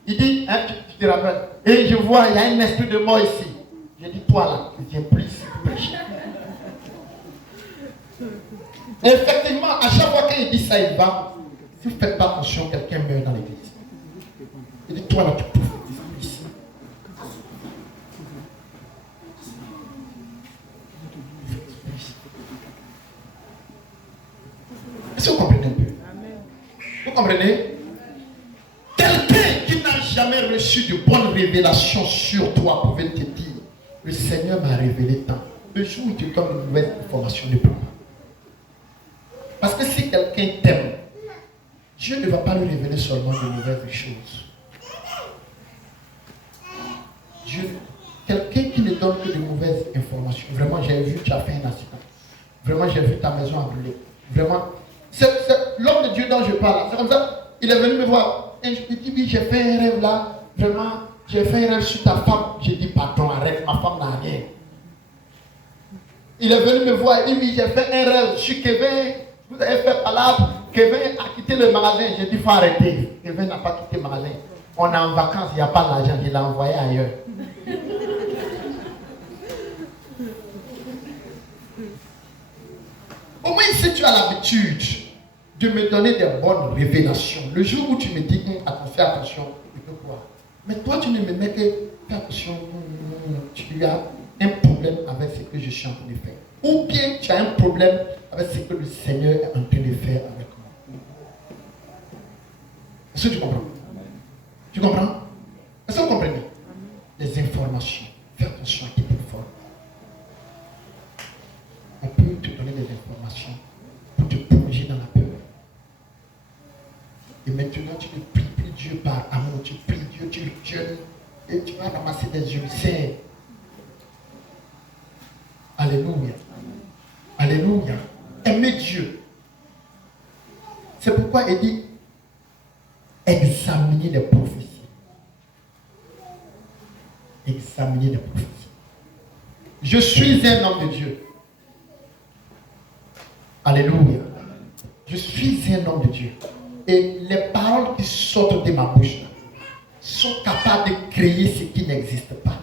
Il dit, hein, tu te rappelles, et je vois, il y a un esprit de mort ici. J'ai dit, toi là, tu viens plus ici pour prêcher. Et effectivement, à chaque fois qu'il dit ça, il va. Si vous ne faites pas attention, quelqu'un meurt dans l'église. Il dit, toi là, tu prophétises plus ici. Est-ce que vous comprenez un peu? Vous comprenez? Quelqu'un qui n'a jamais reçu de bonnes révélations sur toi pouvait te dire, le Seigneur m'a révélé tant. Le jour où tu donnes une nouvelle information, ne pleure pas. Parce que si quelqu'un t'aime, Dieu ne va pas lui révéler seulement de mauvaises choses. Quelqu'un qui ne donne que de mauvaises informations. Vraiment, j'ai vu, tu as fait un accident. Vraiment, j'ai vu ta maison a brûlé. Vraiment. C'est l'homme de Dieu dont je parle. C'est comme ça, il est venu me voir. Et je lui dis, oui, j'ai fait un rêve là. Vraiment, j'ai fait un rêve sur ta femme. J'ai dit, pardon, arrête, ma femme n'a rien. Il est venu me voir. Il dit, oui, j'ai fait un rêve sur Kevin. Vous avez fait palabre. Kevin a quitté le magasin. J'ai dit, il faut arrêter. Kevin n'a pas quitté le magasin. On est en vacances, il n'y a pas d'argent. Je l'ai envoyé ailleurs. Au moins, si tu as l'habitude de me donner des bonnes révélations, le jour où tu me dis, fais attention, je peux croire. Mais toi, tu ne me mets que fais attention, tu as un problème avec ce que je suis en train de faire. Ou bien tu as un problème avec ce que le Seigneur est en train de faire avec moi. Est-ce que tu comprends? Tu comprends? Est-ce que vous comprenez? Les informations. Fais attention à qui t'informe. On peut te donner des informations pour te plonger dans la peur. Et maintenant, tu ne pries plus Dieu par amour. Tu pries Dieu, tu le jeûnes et tu vas ramasser des ulcères. Alléluia. Alléluia. Aimez Dieu. C'est pourquoi il dit examinez les prophéties. Examinez les prophéties. Je suis un homme de Dieu. Alléluia. Je suis un homme de Dieu. Et les paroles qui sortent de ma bouche sont capables de créer ce qui n'existe pas.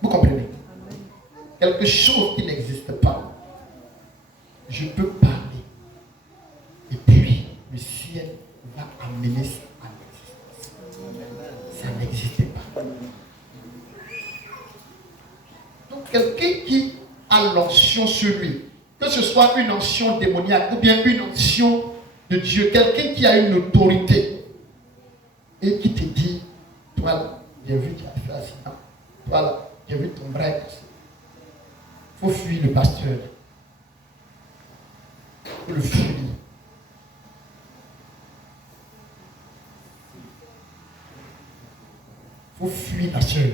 Vous comprenez? Quelque chose qui n'existe pas. Je peux parler. Et puis, le ciel va amener ça à l'existence. Ça n'existait pas. Donc, quelqu'un qui a l'onction sur lui, que ce soit une onction démoniaque ou bien une onction de Dieu, quelqu'un qui a une autorité et qui te dit, toi là, j'ai vu tu as fait accident, toi là, j'ai vu ton bras cassé. Il faut fuir le pasteur. Il faut le fuir. Il faut fuir la sœur.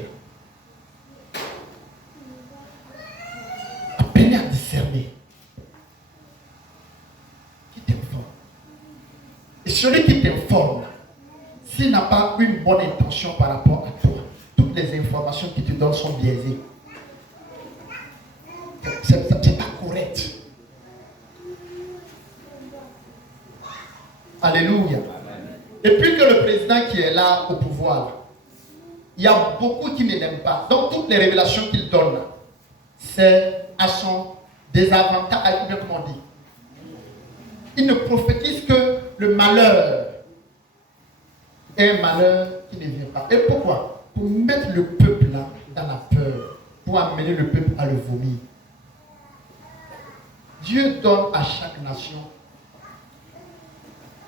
Apprenez à discerner. Qui t'informe? Et celui qui t'informe, s'il n'a pas une bonne intention par rapport à toi, toutes les informations qu'il te donne sont biaisées. C'est pas correct. Alléluia. Depuis que le président qui est là au pouvoir, il y a beaucoup qui ne l'aiment pas. Donc toutes les révélations qu'il donne, c'est à son désavantage, bien comme on dit. Il ne prophétise que le malheur. Et un malheur qui ne vient pas. Et pourquoi? Pour mettre le peuple là dans la peur. Pour amener le peuple à le vomir. Dieu donne à chaque nation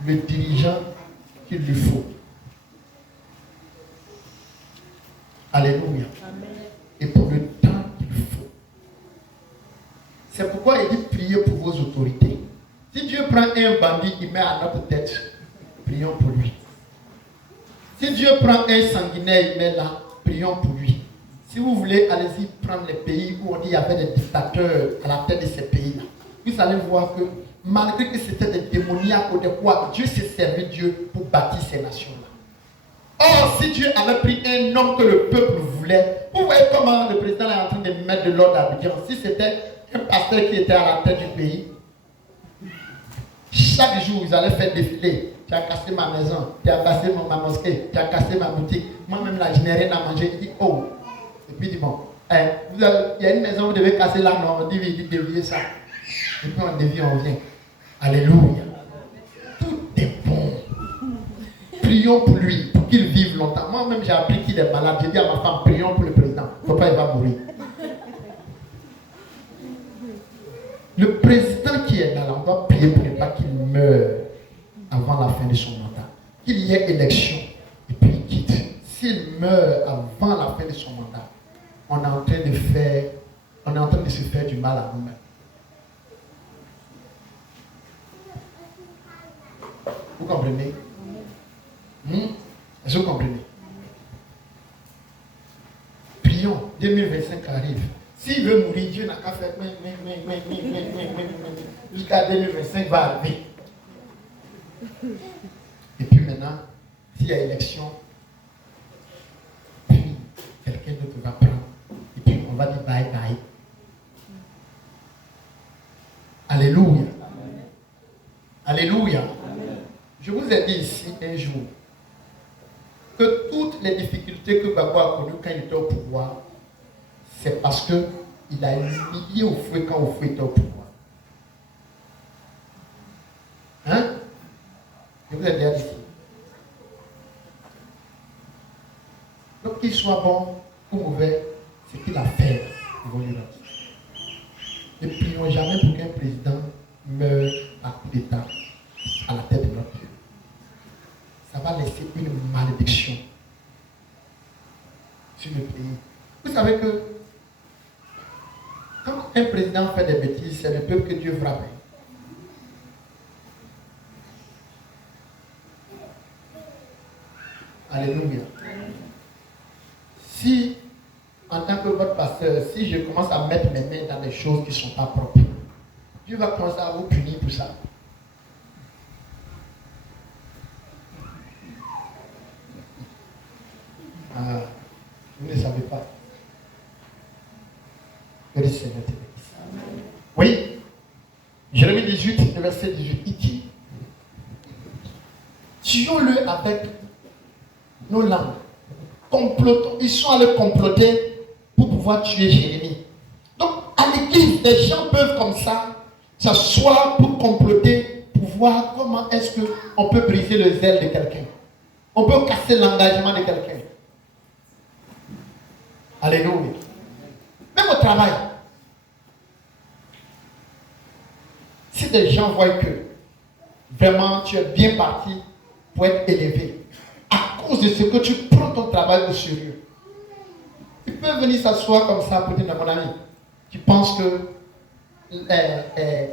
le dirigeant qu'il lui faut. Alléluia. Amen. Et pour le temps qu'il faut. C'est pourquoi il dit priez pour vos autorités. Si Dieu prend un bandit, il met à notre tête, prions pour lui. Si Dieu prend un sanguinaire, il met là, prions pour lui. Si vous voulez, allez-y prendre les pays où on dit qu'il y avait des dictateurs à la tête de ces pays-là. Vous allez voir que malgré que c'était des démoniaques ou des quoi, Dieu s'est servi Dieu pour bâtir ces nations-là. Or, si Dieu avait pris un homme que le peuple voulait, vous voyez comment le président est en train de mettre de l'ordre à Abidjan. Si c'était un pasteur qui était à la tête du pays, chaque jour, ils allaient faire défiler. Tu as cassé ma maison, tu as cassé ma mosquée, tu as cassé ma boutique. Moi-même, là, je n'ai rien à manger. Il dit, oh. Et puis, il dit, bon, il y a une maison, vous devez casser là, non, on dit, il dit, déviez ça. Et puis, on dévie, on vient. Alléluia. Tout est bon. Prions pour lui, pour qu'il vive longtemps. Moi-même, j'ai appris qu'il est malade. J'ai dit à ma femme, prions pour le président. Papa, il va mourir. Le président qui est là, on doit prier pour ne pas qu'il meure avant la fin de son mandat. Qu'il y ait élection et puis il quitte. S'il meurt avant la fin de son mandat, on est en train de se faire du mal à nous-mêmes. Vous comprenez? Est-ce que vous comprenez? Prions, 2025 arrive. S'il veut mourir, Dieu n'a qu'à faire jusqu'à 2025 va arriver. Et puis maintenant, s'il y a élection, puis quelqu'un d'autre va prendre. Et puis on va dire bye bye. Alléluia. Alléluia. Je vous ai dit ici un jour que toutes les difficultés que Gbagbo a connues quand il était au pouvoir, c'est parce qu'il a humilié au fouet quand au fouet était au pouvoir. Hein? Je vous ai déjà dit. qu'il soit bon ou mauvais, c'est qu'il a fait. Ils vont lui rendre. Ne prions jamais pour qu'un président meure à coup d'État à la tête de notre pays. Ça va laisser une malédiction sur le pays. Vous savez que quand un président fait des bêtises, c'est le peuple que Dieu frappe. Alléluia. Si, en tant que votre pasteur, si je commence à mettre mes mains dans des choses qui ne sont pas propres, Dieu va commencer à vous punir pour ça. Ah, vous ne savez pas. Que le Seigneur te bénisse. Oui. Jérémie 18, le verset 18, il dit, tuons-le avec nos langues. Complotons. Ils sont allés comploter pour pouvoir tuer Jérémie. Donc, à l'église, des gens peuvent comme ça s'asseoir pour comploter, pour voir comment est-ce qu'on peut briser le zèle de quelqu'un. On peut casser l'engagement de quelqu'un. Alléluia. Même au travail. Si des gens voient que vraiment tu es bien parti pour être élevé, à cause de ce que tu prends ton travail au sérieux, ils peuvent venir s'asseoir comme ça pour dire, mon ami, tu penses que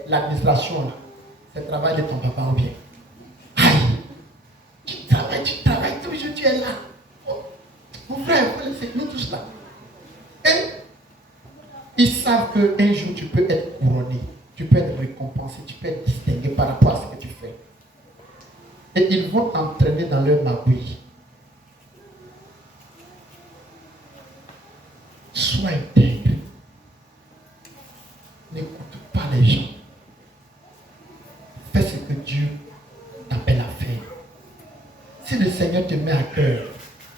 l'administration, c'est le travail de ton papa ou bien. Aïe, tu travailles, tous les jours tu es là. Oh, mon frère, c'est nous tous là. Et ils savent qu'un jour tu peux être couronné, tu peux être récompensé, tu peux être distingué par rapport à ce que tu fais. Et ils vont t'entraîner dans leur magouille. Sois intègre. N'écoute pas les gens. Fais ce que Dieu t'appelle à faire. Si le Seigneur te met à cœur,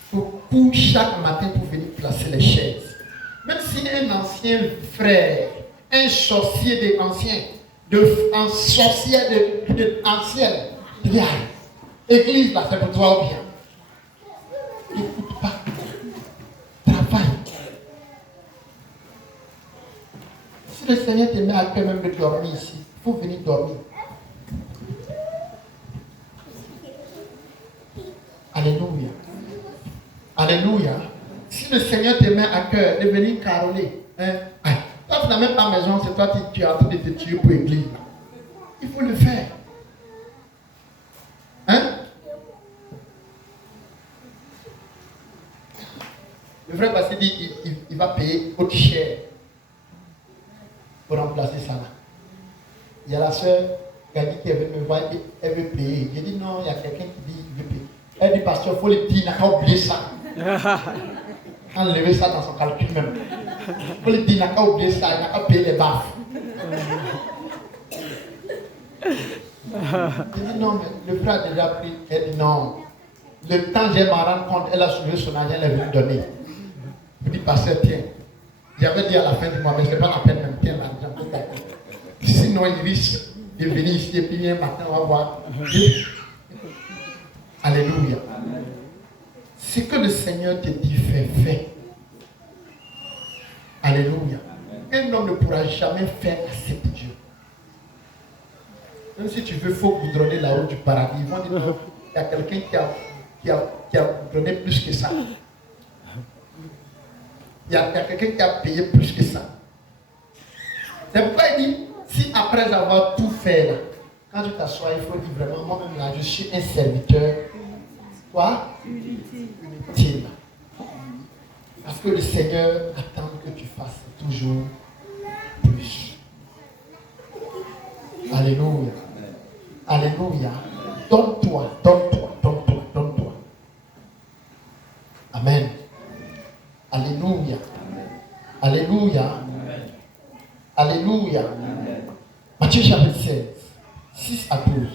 pour chaque matin pour venir placer les chaises, même si un ancien frère, un sorcier de ancien, un sorcier de ancienne, viens, église là, c'est pour toi ou bien. N'écoute pas. Travaille. Si le Seigneur te met à cœur même de dormir ici, il faut venir dormir. Alléluia. Alléluia. Si le Seigneur te met à cœur de venir caroler, toi tu n'as même pas maison, c'est toi qui es en train de te tuer pour l'église. Il faut le faire. Hein? Le frère Bassé dit il va payer haute cher pour remplacer ça là. Il y a la soeur Gadi qui veut me voir, elle veut payer. J'ai dit non, il y a quelqu'un qui dit il veut payer. Elle dit pasteur, il faut le dire, il n'a pas oublié ça. Enlever ça dans son calcul même. Il faut le dire, il n'a pas oublié ça, il n'a pas payé les baffes. J'ai dit non, mais le frère a déjà pris. Elle dit non. Le temps j'ai m'en rendre compte, elle a soulevé son argent, elle est venue donner. Je dis pasteur, tiens. J'avais dit à la fin du mois, mais ce n'est pas la peine même, tiens l'argent. Sinon il risque de venir ici et puis un matin on va voir. Alléluia. Ce que le Seigneur te dit, fais. Alléluia. Un homme ne pourra jamais faire assez de Dieu. Même si tu veux, il faut goudronner la route du paradis. Ils vont dire, non, il y a quelqu'un qui a goudronné plus que ça. Il y a quelqu'un qui a payé plus que ça. C'est pourquoi il dit, si après avoir tout fait là, quand tu t'assois, il faut dire vraiment, moi-même là, je suis un serviteur. Quoi? Inutile. Parce que le Seigneur attend que tu fasses toujours plus. Alléluia. Alléluia. Donne-toi. Amen. Alléluia. Alléluia. Alléluia. Matthieu chapitre 16, 6 à 12.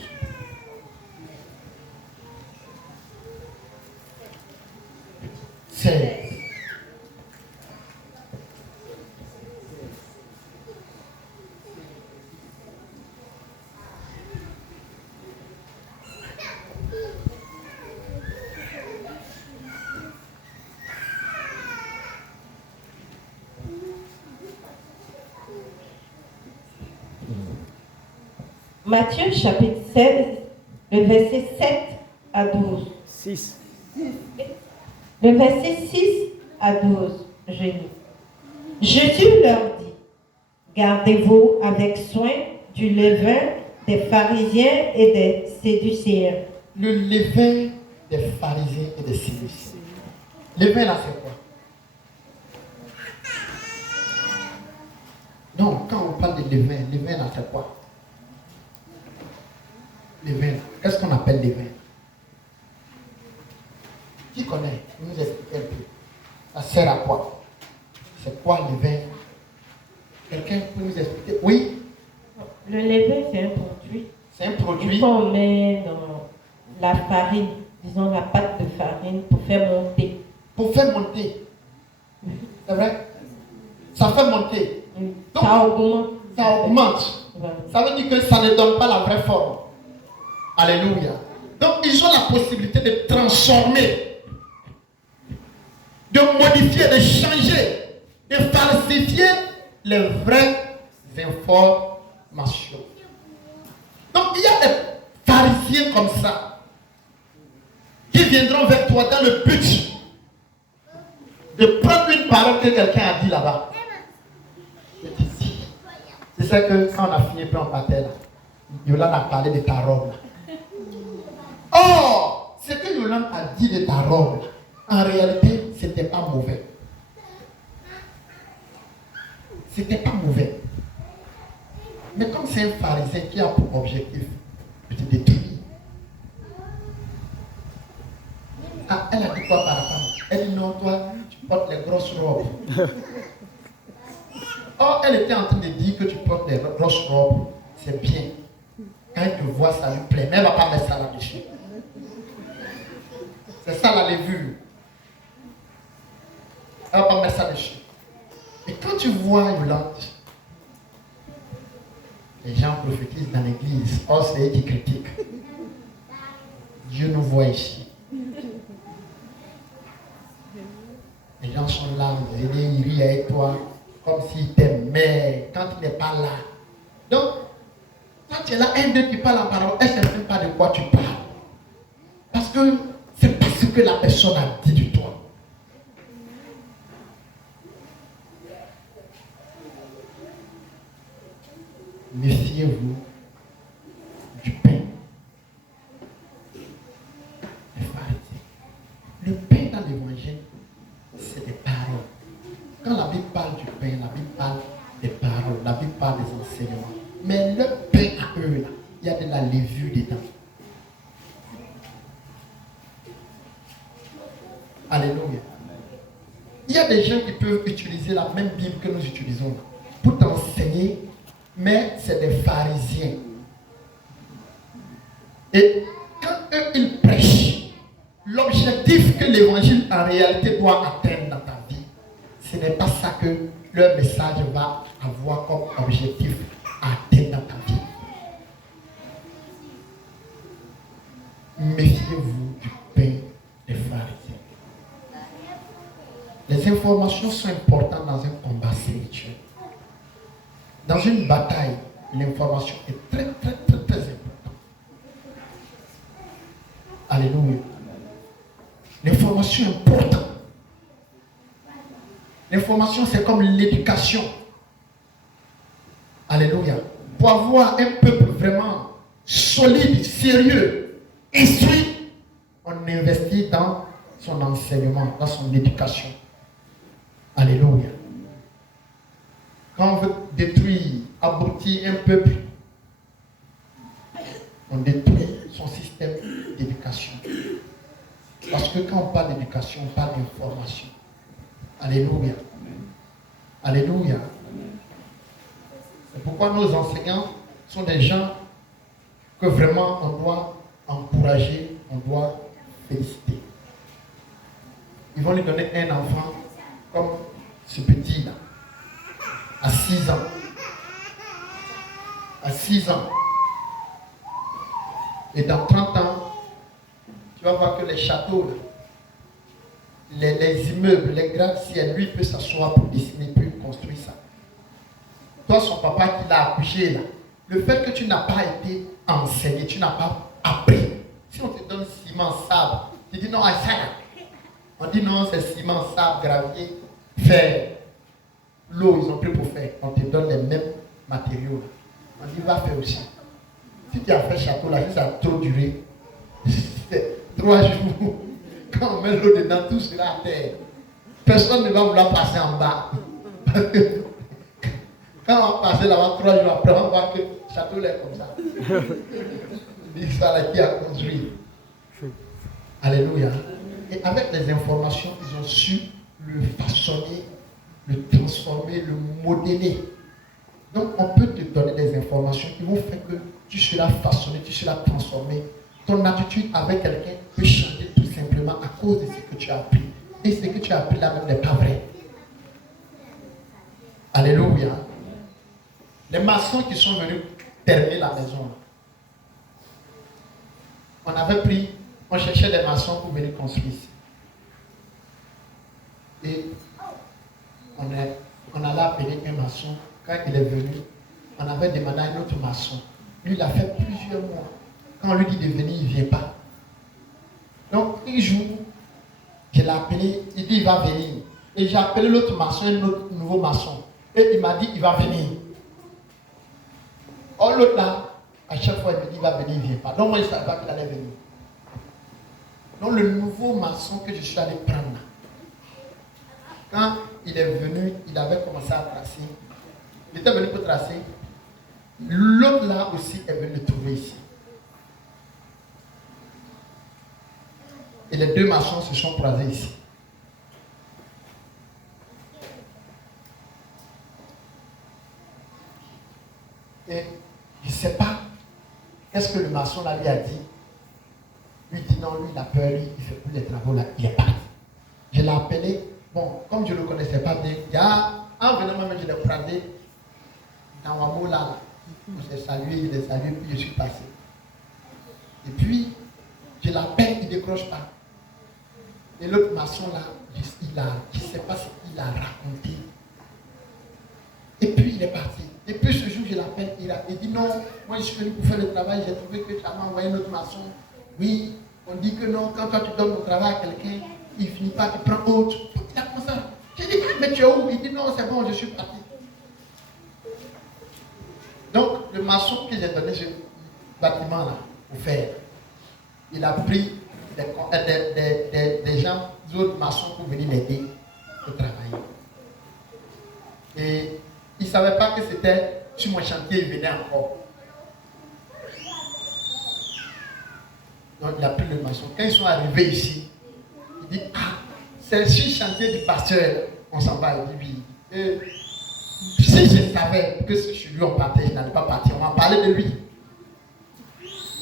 Matthieu chapitre 16, le verset 7 à 12. 6. Le verset 6 à 12, je lis. Jésus leur dit, gardez-vous avec soin du levain des pharisiens et des séduciens. Le levain des pharisiens et des séduciens. Levain là, c'est quoi? Non, quand on parle de levain là, c'est quoi? Levain là, qu'est-ce qu'on appelle levain? Qui connaît? Vous nous expliquez un peu. Ça sert à quoi? C'est quoi levain? Quelqu'un peut nous expliquer? Oui? Le levain, c'est un produit. C'est un produit. Qu'on met dans la farine, disons la pâte de farine pour faire monter. Pour faire monter. C'est vrai? Ça fait monter. Donc, ça augmente. Ça augmente. Voilà. Ça veut dire que ça ne donne pas la vraie forme. Alléluia. Donc, ils ont la possibilité de transformer, de modifier, de changer, de falsifier les vraies informations. Donc, il y a des pharisiens comme ça qui viendront vers toi dans le but de prendre une parole que quelqu'un a dit là-bas. C'est ça que quand on a fini, puis on partait là. Yolande a parlé de ta robe là. Or, ce que Yolande a dit de ta robe là, en réalité, c'était pas mauvais. C'était pas mauvais. Mais comme c'est un pharisien qui a pour objectif de te détruire. Ah, elle a dit quoi par rapport? Elle dit non, toi, tu portes les grosses robes. Or, elle était en train de dire que tu portes des grosses robes, c'est bien. Quand elle te voit, ça lui plaît. Mais elle ne va pas mettre ça là-dessus. C'est ça la levure. Elle ne va pas mettre ça dessus. Et quand tu vois Yolande, les gens prophétisent dans l'église. Or, c'est eux qui critiquent. Dieu nous voit ici. Les gens sont là, ils rient avec toi, comme s'ils t'aiment, mais quand tu n'es pas là. Donc, quand tu es là, un d'eux qui parle en parole, elle ne sait même pas de quoi tu parles. Parce que c'est pas ce que la personne a dit de toi. Méfiez-vous du pain. Les pharisiens. Le pain dans l'évangile, c'est des paroles. Quand la Bible parle du pain, la Bible parle des paroles, la Bible parle des enseignements. Mais le pain à eux, là, il y a de la levure dedans. Alléluia. Il y a des gens qui peuvent utiliser la même Bible que nous utilisons pour t'enseigner, mais c'est des pharisiens. Et quand eux, ils prêchent, l'objectif que l'évangile en réalité doit atteindre dans ta vie, ce n'est pas ça que leur message va avoir comme objectif à atteindre dans ta vie. Méfiez-vous du pain des pharisiens. Les informations sont importantes dans un combat spirituel. Dans une bataille, l'information est très importante. Alléluia. L'information est importante. L'information, c'est comme l'éducation. Alléluia. Pour avoir un peuple vraiment solide, sérieux, instruit, on investit dans son enseignement, dans son éducation. Alléluia. Quand on veut détruire, abrutir un peuple, on détruit son système d'éducation. Parce que quand on parle d'éducation, on parle d'information. Alléluia. Alléluia. C'est pourquoi nos enseignants sont des gens que vraiment on doit encourager, on doit féliciter. Ils vont lui donner un enfant comme ce petit-là, à 6 ans. À 6 ans. Et dans 30 ans, tu vas voir que les châteaux, les immeubles, les gratte-ciel, lui peut s'asseoir pour dessiner, peut construire ça. Toi, son papa qui l'a accouché là, le fait que tu n'as pas été enseigné, tu n'as pas appris. Si on te donne ciment, sable, tu dis non, ça. On dit non, c'est ciment, sable, gravier, fer. L'eau, ils ont pris pour faire. On te donne les mêmes matériaux. On dit va faire aussi. Si tu as fait château là, si ça a trop duré, c'est 3 jours. Quand on met l'eau dedans, tout sera à terre. Personne ne va vouloir passer en bas. Parce que quand on va passer là-bas 3 jours après, on va voir que le château là est comme ça. C'est ça là qui a construit. Alléluia. Et avec les informations, ils ont su le façonner, le transformer, le modeler. Donc on peut te donner des informations qui vont faire que tu seras façonné, tu seras transformé. Ton attitude avec quelqu'un peut changer tout simplement à cause de ce que tu as appris. Et ce que tu as appris là même n'est pas vrai. Alléluia. Les maçons qui sont venus terminer la maison, on cherchait des maçons pour venir construire ici. Et on allait appeler un maçon. Quand il est venu, on avait demandé à un autre maçon. Lui, il a fait plusieurs mois. Quand on lui dit de venir, il ne vient pas. Donc, un jour, je l'ai appelé, il dit il va venir. Et j'ai appelé l'autre maçon, un autre nouveau maçon. Et il m'a dit il va venir. Or, l'autre là, à chaque fois, il me dit il va venir, il ne vient pas. Donc, moi, je ne savais pas qu'il allait venir. Donc, le nouveau maçon que je suis allé prendre là, quand il est venu, il avait commencé à tracer. Il était venu pour tracer. L'autre là aussi est venu le trouver ici. Et les deux maçons se sont croisés ici. Et je ne sais pas qu'est-ce que le maçon là lui a dit. Lui dit non, lui il a peur, lui il ne fait plus les travaux là, il est parti. Je l'ai appelé, bon, comme je ne le connaissais pas bien, il y a, en venant même je l'ai pris dans un mot là, on s'est salué, il est salué, puis je suis passé. Et puis, je l'appelle, il ne décroche pas. Et l'autre maçon là, je ne sais pas ce qu'il a raconté. Et puis il est parti. Et puis ce jour, je l'appelle, il dit non, moi je suis venu pour faire le travail, j'ai trouvé que tu as envoyé un autre maçon. Oui, on dit que non, quand toi tu donnes le travail à quelqu'un, il ne finit pas, tu prends autre. Il a commencé à... J'ai dit, mais tu es où? Il dit non, c'est bon, je suis parti. Donc, le maçon que j'ai donné ce bâtiment là, pour faire, il a pris des gens, d'autres maçons pour venir l'aider pour travailler. Et il ne savait pas que c'était sur mon chantier, il venait encore. Donc, il a pris le maçon. Quand ils sont arrivés ici, il dit, ah, c'est sur le chantier du pasteur, on s'en va. Il dit, oui. Et si je savais que c'est chez lui on partait, je n'allais pas partir. On va parler de lui.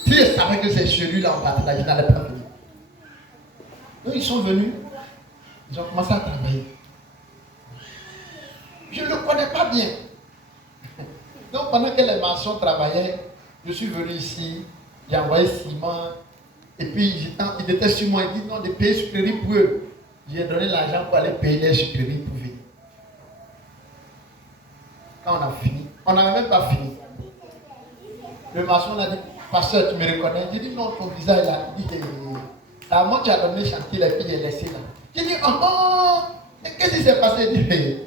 Si je savais que c'est chez lui là on partait, là, je n'allais pas venir. Donc ils sont venus, ils ont commencé à travailler. Je ne le connais pas bien. Donc pendant que les maçons travaillaient, je suis venu ici, j'ai envoyé ciment, et puis il était sur moi, il dit non, de payer supérieur pour eux. J'ai donné l'argent pour aller payer les supérieurs pour venir. Quand on a fini, on n'avait même pas fini. Le maçon a dit, pasteur, tu me reconnais? J'ai dit non, ton visage là. Il dit, à moi tu as donné le chantier, la fille est laissée là. J'ai dit, oh, qu'est-ce qui s'est passé? Il dit,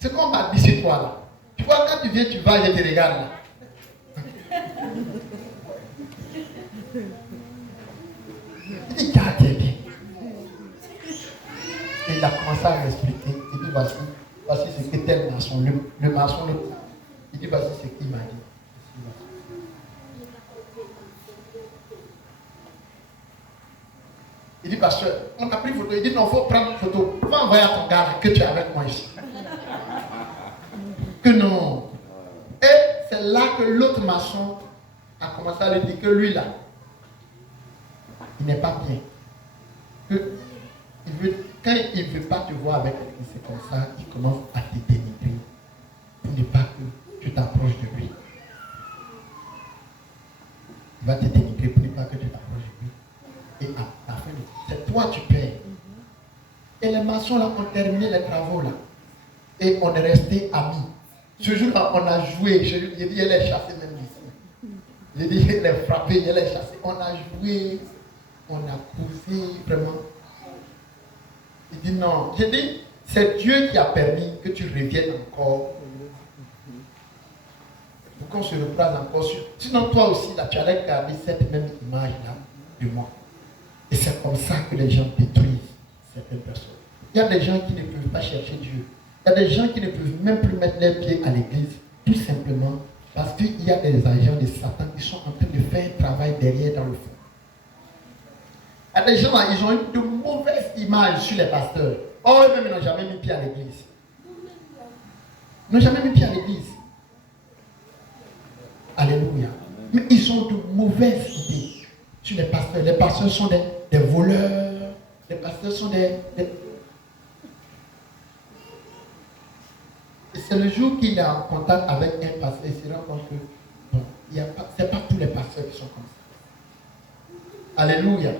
c'est qu'on m'a dit, c'est toi là. Tu vois, quand tu viens, tu vas, je te regarde là. Il dit, gardez bien. Et il a commencé à m'expliquer. Il dit, voici ce que tel maçon, le maçon, il dit, voici ce qu'il m'a dit. Il dit, pasteur, on a pris une photo. Il dit, non, il faut prendre une photo. Va envoyer à ton gars que tu es avec moi ici. Que non. Et c'est là que l'autre maçon a commencé à lui dire que lui là, il n'est pas bien. Que quand il ne veut pas te voir avec quelqu'un, c'est comme ça, il commence à te dénigrer pour ne pas que tu t'approches de lui. Il va te dénigrer pour ne pas que tu t'approches de lui. Et à la fin, c'est toi tu paies. Et les maçons là ont terminé les travaux là. Et on est resté amis. Ce jour-là, on a joué. J'ai dit, elle est chassée même ici. J'ai dit, je l'ai frappé, je l'ai chassé. On a joué, on a poussé, vraiment. Il dit non. J'ai dit, c'est Dieu qui a permis que tu reviennes encore. Pour qu'on se reprenne encore sur. Sinon, toi aussi, là, tu allais garder cette même image-là de moi. Et c'est comme ça que les gens détruisent certaines personnes. Il y a des gens qui ne peuvent pas chercher Dieu. Il y a des gens qui ne peuvent même plus mettre les pieds à l'église, tout simplement parce qu'il y a des agents de Satan qui sont en train de faire un travail derrière dans le fond. Il y a des gens là, ils ont une de mauvaises images sur les pasteurs. Oh, eux-mêmes, ils n'ont jamais mis pied à l'église. Ils n'ont jamais mis pied à l'église. Alléluia. Mais ils ont de mauvaises idées sur les pasteurs. Les pasteurs sont des voleurs. Les pasteurs sont des... Et c'est le jour qu'il est en contact avec un pasteur, il se rend compte que bon, ce n'est pas tous les pasteurs qui sont comme ça. Alléluia.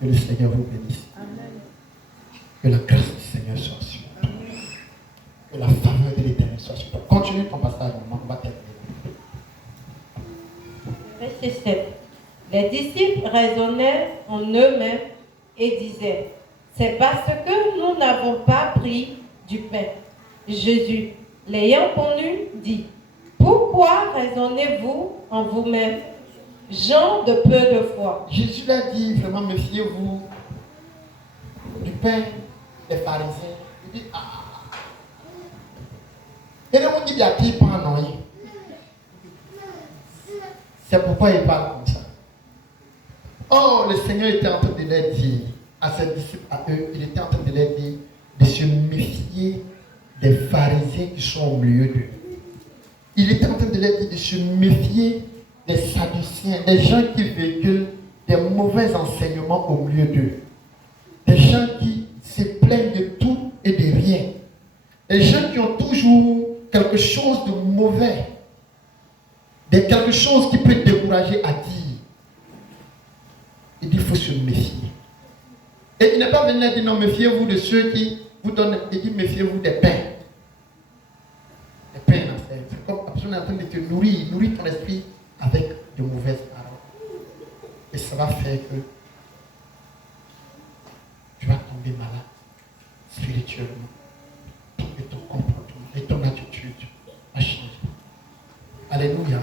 Que le Seigneur vous bénisse. Amen. Que la grâce du Seigneur soit sur vous. Que la faveur de l'Éternel soit sur vous. Continue ton passage, on va terminer. Verset 7. Les disciples raisonnaient en eux-mêmes et disaient: c'est parce que nous n'avons pas pris du pain. Jésus, l'ayant connu, dit: pourquoi raisonnez-vous en vous-même, gens de peu de foi? Jésus l'a dit, vraiment, méfiez-vous du pain des pharisiens. Il dit, et le monde dit, il pas en. C'est pourquoi il parle comme ça. Oh, le Seigneur était en train de leur dire, à ses disciples, à eux, il était en train de leur dire de se méfier des pharisiens qui sont au milieu d'eux. Il était en train de leur dire de se méfier des sadduciens, des gens qui véhiculent des mauvais enseignements au milieu d'eux. Des gens qui se plaignent de tout et de rien. Des gens qui ont toujours quelque chose de mauvais, de quelque chose qui peut décourager à dire. Il dit qu'il faut se méfier. Et il n'est pas venu dire non, méfiez-vous de ceux qui vous donnent. Il dit méfiez-vous des pains. Les pains, c'est comme absolument en train de te nourrir ton esprit avec de mauvaises paroles. Et ça va faire que tu vas tomber malade spirituellement. Et ton comportement et ton attitude va changer. Alléluia.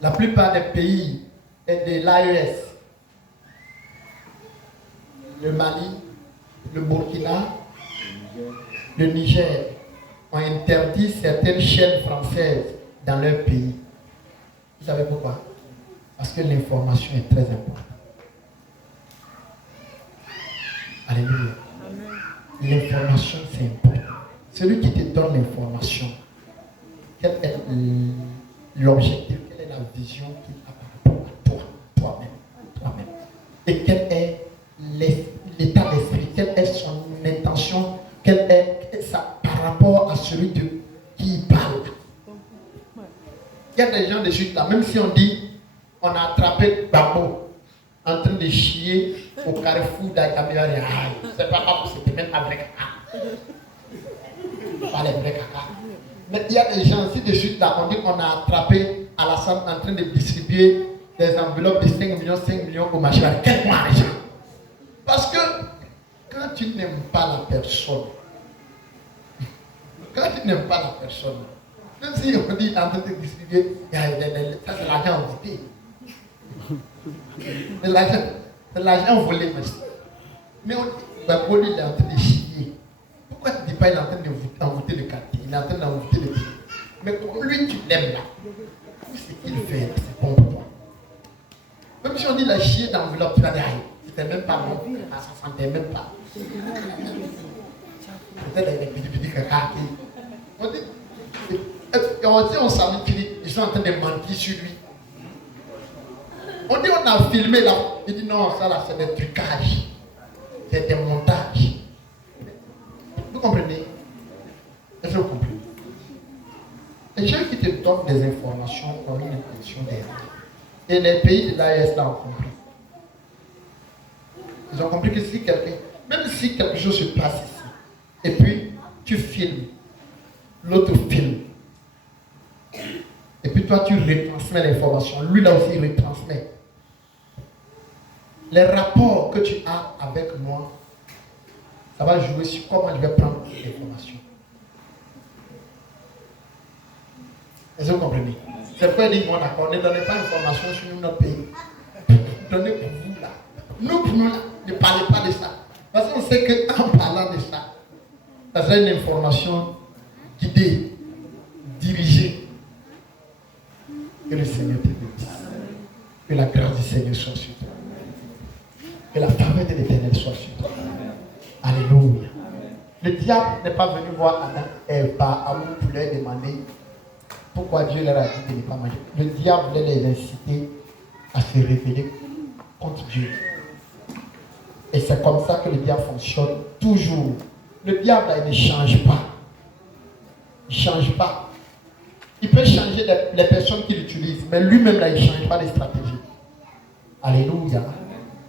La plupart des pays et de l'AES, le Mali, le Burkina, le Niger, ont interdit certaines chaînes françaises dans leur pays. Vous savez pourquoi? Parce que l'information est très importante. Alléluia. L'information, c'est important. Celui qui te donne l'information, quel est l'objectif, quelle est la vision qu'il a par rapport à toi, toi-même. Et quel est l'état d'esprit, quelle est son intention, quelle est ça par rapport à celui de qui il parle. Il y a des gens de suite là, même si on dit on a attrapé Babo en train de chier au carrefour d'Agamia, c'est pas pour c'était même un vrai caca. Pas les vrais caca. Mais il y a des gens ici de suite là, on dit qu'on a attrapé Alassane en train de distribuer des enveloppes de 5 millions au marché. Quel argent? Parce que quand tu n'aimes pas la personne, même si on dit en train de distribuer, ça c'est l'argent envoûté. C'est l'argent volé, mais on dit, il est en train de chier. Pourquoi tu ne dis pas qu'il est en train d'envoûter le quartier, il est en train d'envoûter le pays? Mais comme lui, tu l'aimes là, tout ce qu'il fait, c'est bon pour toi. Même si on dit la chier d'enveloppe, tu vas dire, c'était même pas bon, ça ne sentait même pas. Peut-être les petits caca qui. On dit, on s'en Philippe, ils sont en train de mentir sur lui. On dit, on a filmé là. Il dit, non, ça là, c'est des trucages. C'est des montages. Vous comprenez? Est-ce que vous comprenez? Les gens qui te donnent des informations ont une intention derrière. Et les pays de l'AES là ont compris. Ils ont compris que si quelqu'un, même si quelque chose se passe ici, et puis tu filmes, l'autre filme, toi tu retransmets l'information, lui là aussi il retransmet. Les rapports que tu as avec moi, ça va jouer sur comment je vais prendre l'information. Est-ce que vous comprenez? C'est pourquoi il dit, bon d'accord, ne donnez pas l'information sur notre pays. Donnez pour vous là. Nous pour nous là, ne parlez pas de ça. Parce qu'on sait qu'en parlant de ça, ça sera une information guidée, dirigée. Que le Seigneur te bénisse. Que la grâce du Seigneur soit sur toi. Que la faveur de l'Éternel soit sur toi. Alléluia. Le diable n'est pas venu voir Adam et Ève par amour pour leur demander pourquoi Dieu leur a dit de ne pas manger. Le diable voulait les inciter à se révéler contre Dieu. Et c'est comme ça que le diable fonctionne toujours. Le diable, là, il ne change pas. Il ne change pas. Il peut changer les personnes qu'il utilise, mais lui-même, là, il ne change pas de stratégie. Alléluia.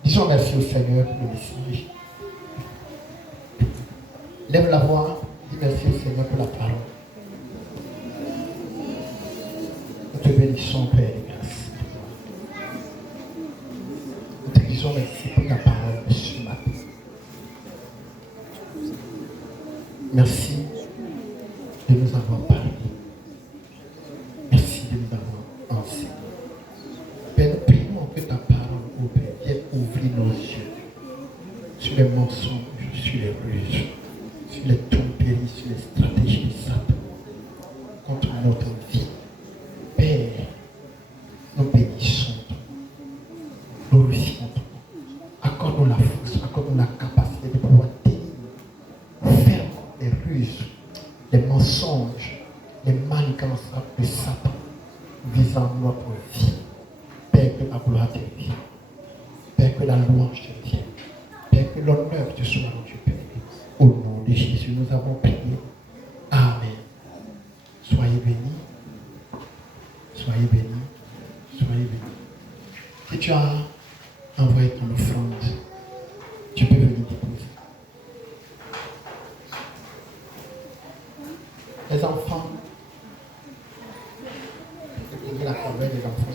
Disons merci au Seigneur pour le message. Lève la voix, dis merci au Seigneur pour la parole. Nous te bénissons, Père de grâce. Nous te disons merci pour ta parole ce matin. Merci de nous avoir parlé. Merci de nous avoir enseigné. Père, nous prions que ta parole, ô Père, vienne ouvrir nos yeux sur les mensonges, sur les ruses, sur les tromperies, sur les stratégies de Satan contre notre vie. Père, nous bénissons, nous glorifions ton nom. Accorde-nous la force, accorde-nous la capacité de pouvoir tenir ferme les ruses, les mensonges, les manigances de Satan visant notre vie. Père, que la gloire te vienne. Père, que la louange te vienne. Père, que l'honneur te soit rendu, Père. Au nom de Jésus, nous avons prié. Amen. Soyez bénis. Soyez bénis. Soyez bénis. Si tu as envoyé ton offrande, tu peux venir déposer. Les enfants, la faveur des enfants.